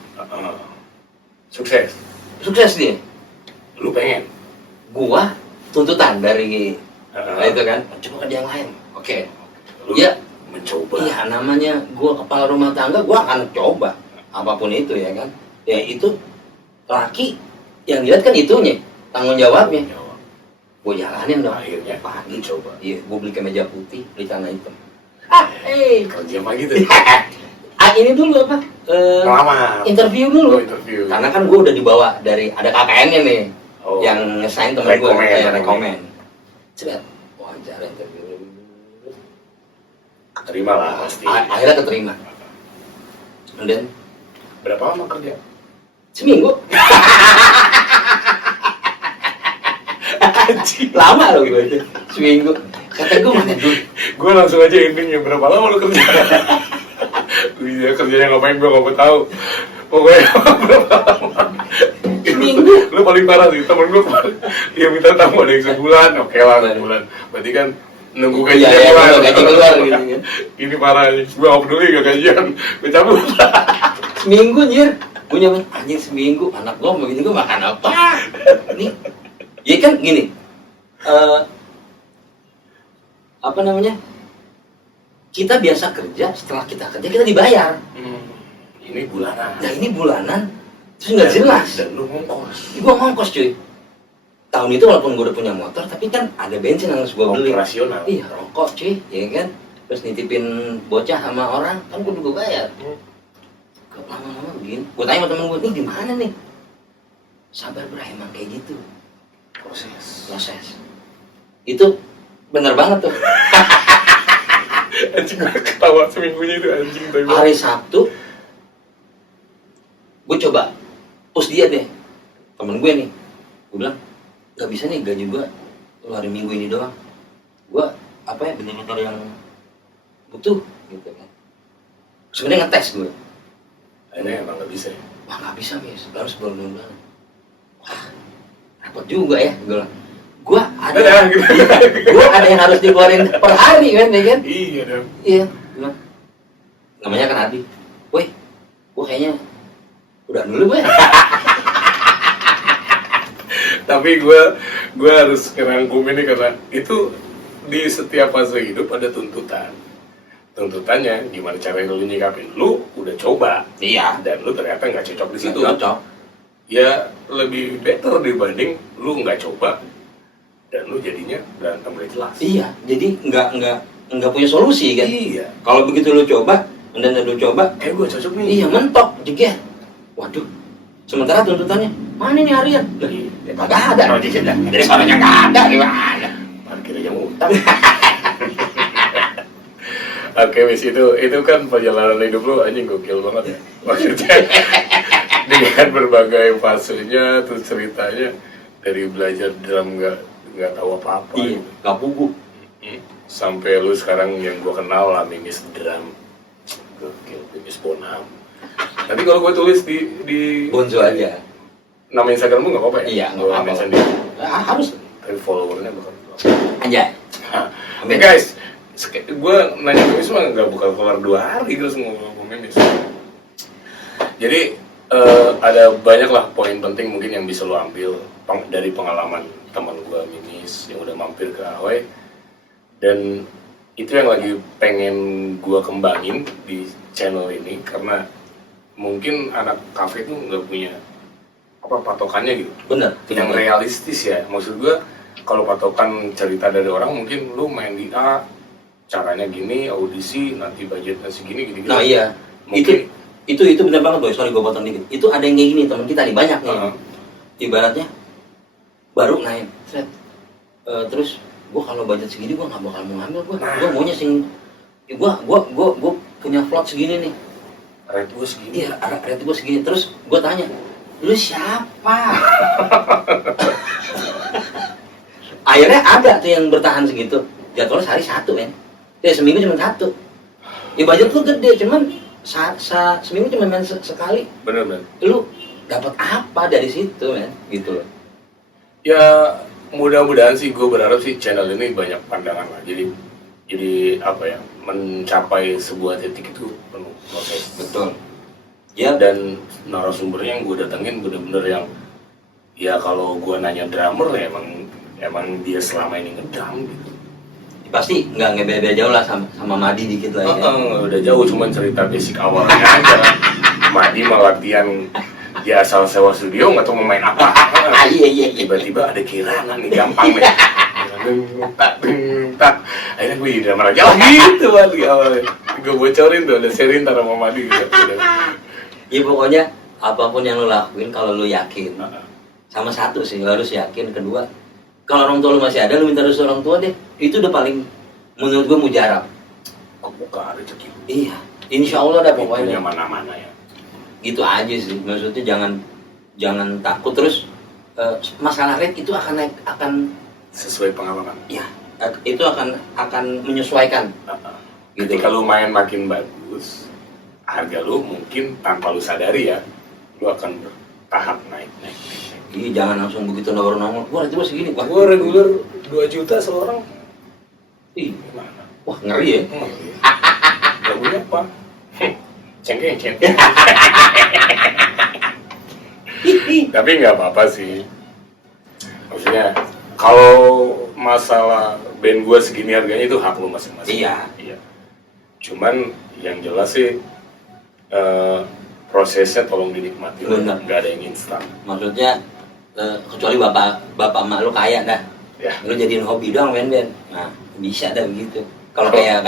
Sukses. Sukses dia. Lu pengen? Gua tuntutan dari Uh, itu kan, coba kerja yang lain. Oke. Lu Ya, mencoba. iya namanya gua kepala rumah tangga, gua akan coba apapun itu ya kan. Ya itu laki yang dilihat kan itunya, tanggung jawabnya. Gua jalanin dong. Akhirnya Pagi coba. Iya, gua beli kemeja putih, beli celana hitam. Kerja apa gitu? Ini dulu apa? Ngelamar. Interview Oh, dulu. interview. Karena kan gue udah dibawa dari ada KKN-nya nih, Oh. yang ngesign temen gue, rekomen. Coba wawancara interview. Terima lah pasti. Akhirnya keterima. Kemudian Berapa lama kerja? seminggu. Lama loh gue itu, seminggu. Kata gue mana dulu? Gue langsung aja endingnya, berapa lama lu kerja? Iya, kerjanya ngapain gue nggak tahu. Pokoknya berapa lama? Seminggu. Lu paling parah sih, temen gue kemarin dia minta tamu ada yang sebulan, oke lah sebulan. Berarti kan nunggu gajinya Iya, keluar. gaji keluar gitu kan. Ini parah nih, gue nggak peduli gak gajian, gue cabut. Seminggu anjir. Gue nyaman anjir seminggu, anak gue mau ini gue makan apa? Nih, ya kan gini. Apa namanya? Kita biasa kerja, setelah kita kerja kita dibayar. Ini bulanan. Nah ini bulanan, terus nggak jelas. Dan lu ngongkos. Gue ngongkos cuy. tahun itu walaupun gue udah punya motor, tapi kan ada bensin yang harus gue beli. Operasional. Iya, rokok cuy, ya kan. Terus nitipin bocah sama orang, kan gue juga bayar. Kok lama-lama begini? Gue tanya sama temen gue, nih gimana nih? Sabar bro, emang kayak gitu. Proses. Itu bener banget tuh. Anjing gue ketawa seminggunya itu anjing. Hari Sabtu, gue coba push dia deh, temen gue nih. Gue bilang, gak bisa nih gaji gue lu hari Minggu ini doang. Gue bener-bener yang butuh gitu kan. Sebenarnya ngetes gue. Akhirnya emang gak bisa ya? Wah gak bisa guys, harus bulan-bulan. Wah repot juga ya, gue bilang. Gue ada yang harus dikeluarin per hari kan, ya kan? Iya dong. Iya, bilang. Namanya kan Adi. Woi, gue kayaknya udah dulu gue. Tapi gue harus ngerangkum ini karena itu di setiap fase hidup ada tuntutannya gimana caranya lu nyikapin. Lu udah coba, Iya. dan lu ternyata nggak cocok di situ. Cocok. Ya lebih better dibanding lu nggak coba dan lu jadinya berantem gak jelas. Iya, jadi nggak punya solusi kan. Iya. Kalau begitu lu coba, dan lu coba, Gue cocok nih. iya mentok, jeger. Waduh. Sementara tuntutannya, mana nih harian? Kagak ada. Dari sananya nggak ada, gimana? Parkir aja ngutang. Oke, wis itu kan perjalanan hidup lu anjing gokil banget ya. Maksudnya dengan berbagai fasenya, terus ceritanya dari belajar drum nggak tahu apa-apa. Iya, nggak pugu. Sampai lu sekarang yang gua kenal lah Mimis Drum, gokil, Mimis Bonham. Nanti kalau gue tulis di Bonzo aja. nama Instagram lu nggak apa-apa ya? Iya, nggak Gua apa-apa. mention dia. Harus. Tapi followernya bakal. Aja. Oke guys, gue nanya Mimis mah nggak bakal keluar 2 hari terus ngomong Mimis. Jadi ada banyak lah poin penting mungkin yang bisa lo ambil dari pengalaman teman gue Mimis yang udah mampir ke Ahoy, dan itu yang lagi pengen gue kembangin di channel ini karena mungkin anak kafe itu nggak punya patokannya gitu. Bener. Yang realistis ya, maksud gue kalau patokan cerita dari orang mungkin lu main di A caranya gini, audisi nanti budgetnya segini gitu. Nah iya, mungkin itu bener banget boy. Sorry gue potong dikit. Itu ada yang kayak gini teman kita nih banyak nih. Ibaratnya baru naik, terus gue kalau budget segini gue nggak bakal mau ngambil gue maunya gue punya plot segini nih. rate gue segini. Iya, rate gue segini. Terus gue tanya, lu siapa? Akhirnya ada tuh yang bertahan segitu. Jadwalnya sehari 1 kan. Ya seminggu cuma 1. Ya budget lu gede, cuman seminggu cuma main sekali. Bener. Lu dapat apa dari situ kan? Gitu loh. Ya mudah-mudahan sih gue berharap sih channel ini banyak pandangan lah. Jadi apa ya, mencapai sebuah titik itu penuh proses. Betul. Ya, Dan narasumbernya yang gue datengin bener-bener yang ya kalau gue nanya drummer ya emang dia selama ini ngedrum gitu. pasti nggak beda jauh lah sama Madi dikit lah ya. Udah jauh, cuman cerita basic awalnya aja. Madi mah latihan dia asal sewa studio nggak tahu mau main apa. Iya. Tiba-tiba ada kirana nih gampang nih. Tak. Akhirnya gue jadi drummer aja lah gitu Madi awalnya. Gue bocorin tuh, ada sharing ntar sama Madi gitu. Ya pokoknya apapun yang lo lakuin kalau lo yakin. Sama satu sih, lo harus yakin. Kedua, kalau orang tua lu masih ada, lu minta restu orang tua deh. Itu udah paling menurut gue mujarab. Kebuka rezeki. Iya, insya Allah ada pokoknya. Pintunya mana-mana ya. Gitu aja sih. Maksudnya jangan takut terus. Masalah rate itu akan Sesuai pengalaman. ya itu akan menyesuaikan. Gitu. Ketika lu main makin bagus, harga lu mungkin tanpa lu sadari ya, lu akan bertahap naik. Iya, jangan langsung begitu nongol. Wah, itu segini. Wah, Gue reguler 2 juta seorang. Ih, Gimana? wah ngeri ya. Gak punya apa? Cengkeng. Tapi nggak apa-apa sih. Maksudnya kalau masalah band gue segini harganya itu hak lu masing-masing. Iya. Cuman yang jelas sih prosesnya tolong dinikmati. Benar. Nggak ada yang instan. Maksudnya kecuali bapak emak lu kaya dah. Ya. Lu jadiin hobi doang band. Nah, bisa dah begitu. Kalau kayak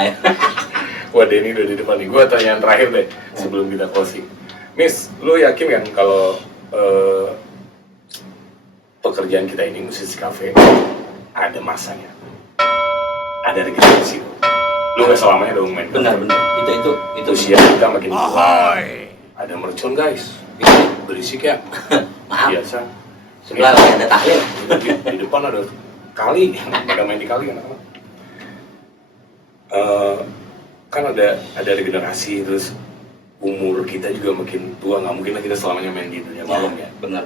Wah, Denny udah di depan nih. Gue tanya yang terakhir deh sebelum kita closing. Miss, lu yakin kan kalau pekerjaan kita ini musisi kafe ada masanya, ada regenerasi? Lu nggak selamanya dong main benar. Itu usia kita makin tua. Ada mercon guys, berisik ya. maaf. Biasa. Sebelah lagi ada tahlil. Di depan ada kali, pada main di kali kan. Kan ada regenerasi, terus umur kita juga makin tua, nggak mungkin lah kita selamanya main di dunia malam ya. Benar.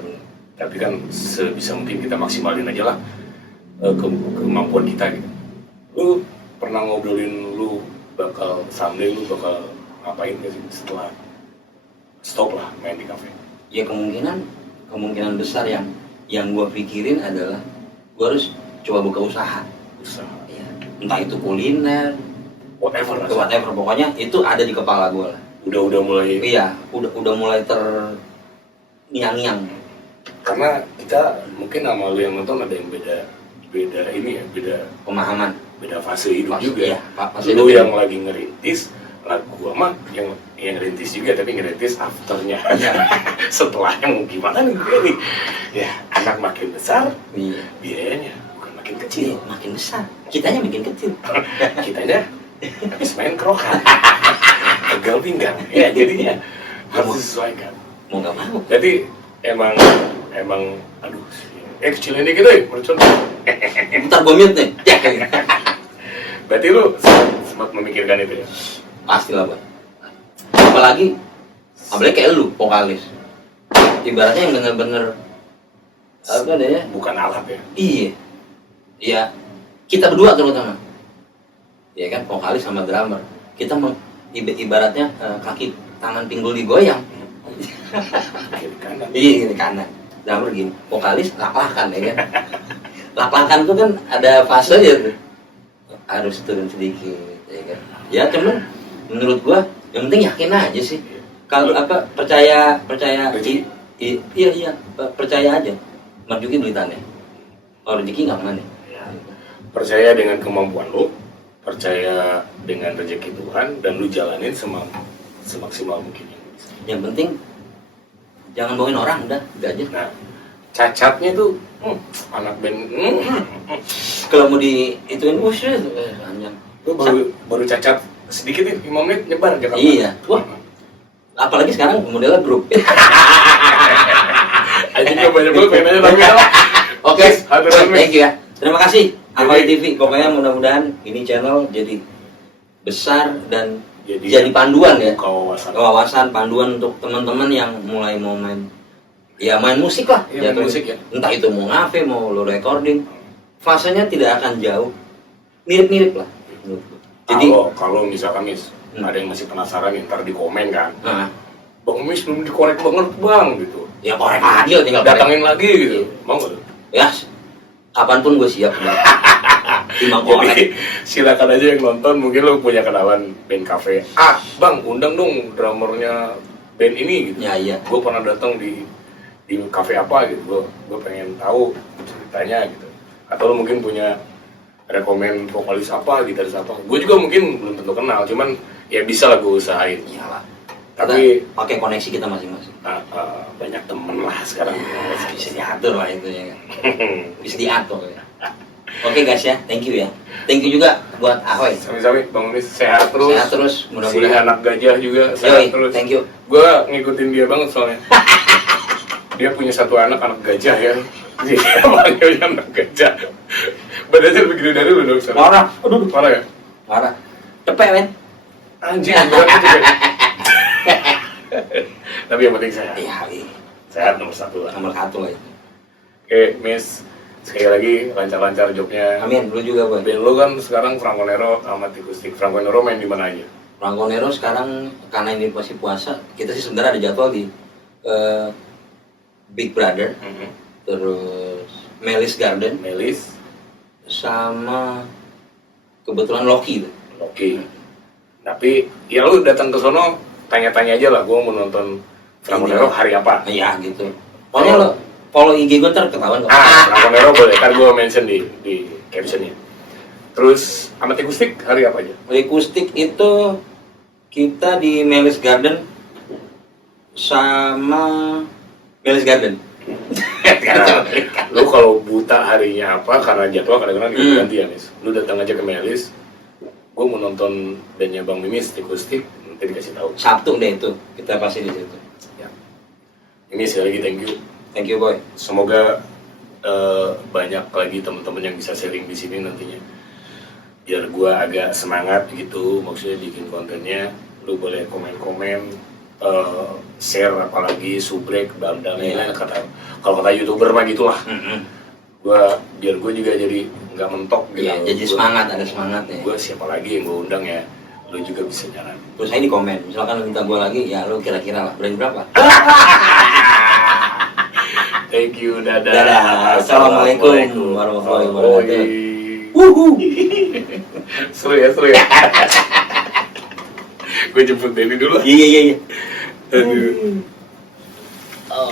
Tapi kan sebisa mungkin kita maksimalin aja lah kemampuan kita gitu. Lu pernah ngobrolin lu someday lu bakal ngapain gak sih setelah stop lah main di kafe? Ya kemungkinan besar yang gue pikirin adalah gue harus coba buka usaha. Ya, entah itu kuliner, Whatever pokoknya itu ada di kepala gue lah. Udah mulai. Iya, udah mulai niang-niang. Karena kita mungkin sama lu yang nonton ada yang beda ini ya, beda Pemahaman. beda fase hidup juga. Iya, fase Lu hidup. yang lagi ngerintis, lah gua mah yang ngerintis juga tapi ngerintis afternya. Setelahnya mau gimana nih gue nih? Ya, anak makin besar, Iya. biayanya bukan makin kecil. Makin besar. Kitanya makin kecil. Kitanya habis main kerokan, pegal pinggang. Ya jadinya harus disesuaikan. Mau gak mau. Jadi emang aduh, kecilin dikit deh, mercon. Bentar gue mute nih. Ya, Berarti lu sempat memikirkan itu ya? pastilah Bang. Apalagi kayak lu, vokalis. Ibaratnya yang bener-bener apa deh ya? Bukan alat ya? Iya. Iya. Kita berdua terutama. Ya kan, vokalis sama drummer. Kita ibaratnya kaki tangan pinggul digoyang. Kiri kanan. Iya, gini kanan. Drummer gini. Vokalis lak-lakan ya kan. Lak-lakan tuh kan ada fasenya tuh. Harus turun sedikit ya kan. Ya cuman menurut gua yang penting yakin aja sih. Kalau apa percaya iya percaya aja. Marjuki belitannya. Kalau rezeki nggak mana. Percaya dengan kemampuan lu, percaya dengan rezeki Tuhan, dan lu jalanin semaksimal mungkin. Yang penting jangan bawain orang, udah itu aja. Nah, cacatnya tuh anak band Kalau mau di ituin panjang. lu baru cacat sedikit nih 5 menit nyebar Jakarta. Iya. Wah. Apalagi sekarang modelnya grup. Aja juga banyak banget pengennya tapi Oke, haturan thank you ya. Terima kasih Akwai TV. Pokoknya mudah-mudahan ini channel jadi besar dan jadi panduan ya. Wawasan panduan untuk teman-teman yang mulai mau main musik lah. Iya, main musik ya. Entah itu mau ngafe, mau lo recording, fasenya tidak akan jauh, mirip-mirip lah. Jadi kalau misalkan ada yang masih penasaran ntar di komen kan, nah, Bang Mis belum dikorek banget bang gitu. ya korek aja tinggal datangin lagi gitu, mau nggak? Ya, kapanpun gue siap. Timbang korek. Jadi silakan aja yang nonton, mungkin lo punya kenalan band cafe. Bang, undang dong drummernya band ini gitu. Ya iya. Gue pernah datang di cafe apa gitu, gue pengen tahu ceritanya gitu. Atau lo mungkin punya rekomen vokalis apa, gitaris apa. Gue juga mungkin belum tentu kenal, cuman ya bisa lah gue usahain. Iyalah. Tapi pakai koneksi kita masing-masing. Banyak temen lah sekarang. Bisa diatur lah itu ya kan. Bisa diatur ya. Oke guys ya, thank you ya. Thank you juga buat Ahoy. Sami-sami Bang Mis sehat terus. Sehat terus, mudah-mudahan. Si anak gajah juga sehat terus. Thank you. Gue ngikutin dia banget soalnya. Dia punya satu anak gajah ya. Dia panggilnya anak gajah. Badannya lebih gede dari lu dong sekarang. Parah. Aduh, Parah ya? parah. Cepet men. Anjing, berat itu ya. Tapi yang penting sehat. Iya, Sehat nomor satu lah. nomor satu lah itu. Oke, Miss. Sekali lagi lancar-lancar jobnya. Amin, lu juga boy. Band lu kan sekarang Franconero sama Tikustik. Franconero main di mana aja? Franconero sekarang karena ini masih puasa, kita sih sebenarnya ada jadwal di Big Brother, terus Melis Garden, sama kebetulan Loki tuh. Loki. Tapi ya lu datang ke sono tanya-tanya aja lah, gua mau nonton Franconero hari apa? Iya gitu. Pokoknya lo follow IG gue ntar ketahuan kok. Ramonero boleh, kan gue mention di captionnya. Terus Amatikustik hari apa aja? Akustik itu kita di Melis Garden sama Melis Garden. Nah, lu kalau buta harinya apa karena jadwal kadang-kadang diganti ya, Mis. Lu datang aja ke Melis. Gue mau nonton bandnya Bang Mimis di Akustik, nanti dikasih tahu. Sabtu deh itu kita pasti di situ. Ya. Ini sekali lagi thank you. Thank you boy. Semoga banyak lagi teman-teman yang bisa sharing di sini nantinya. Biar gue agak semangat gitu, maksudnya bikin kontennya. Lu boleh komen-komen, share apalagi subrek, bam-bam, kalau kata YouTuber mah gitulah. Biar gue juga jadi nggak mentok gitu. Iya, jadi semangat, ada semangatnya. Gue siapa lagi yang gue undang ya, lu juga bisa jalan. Terus saya di komen, misalkan lu minta gue lagi, ya lu kira-kira lah, berani berapa? Thank you, dadah. Dadah. Assalamualaikum warahmatullahi wabarakatuh. Seru ya. Gue jemput Denny dulu. Iya. Aduh. Oh,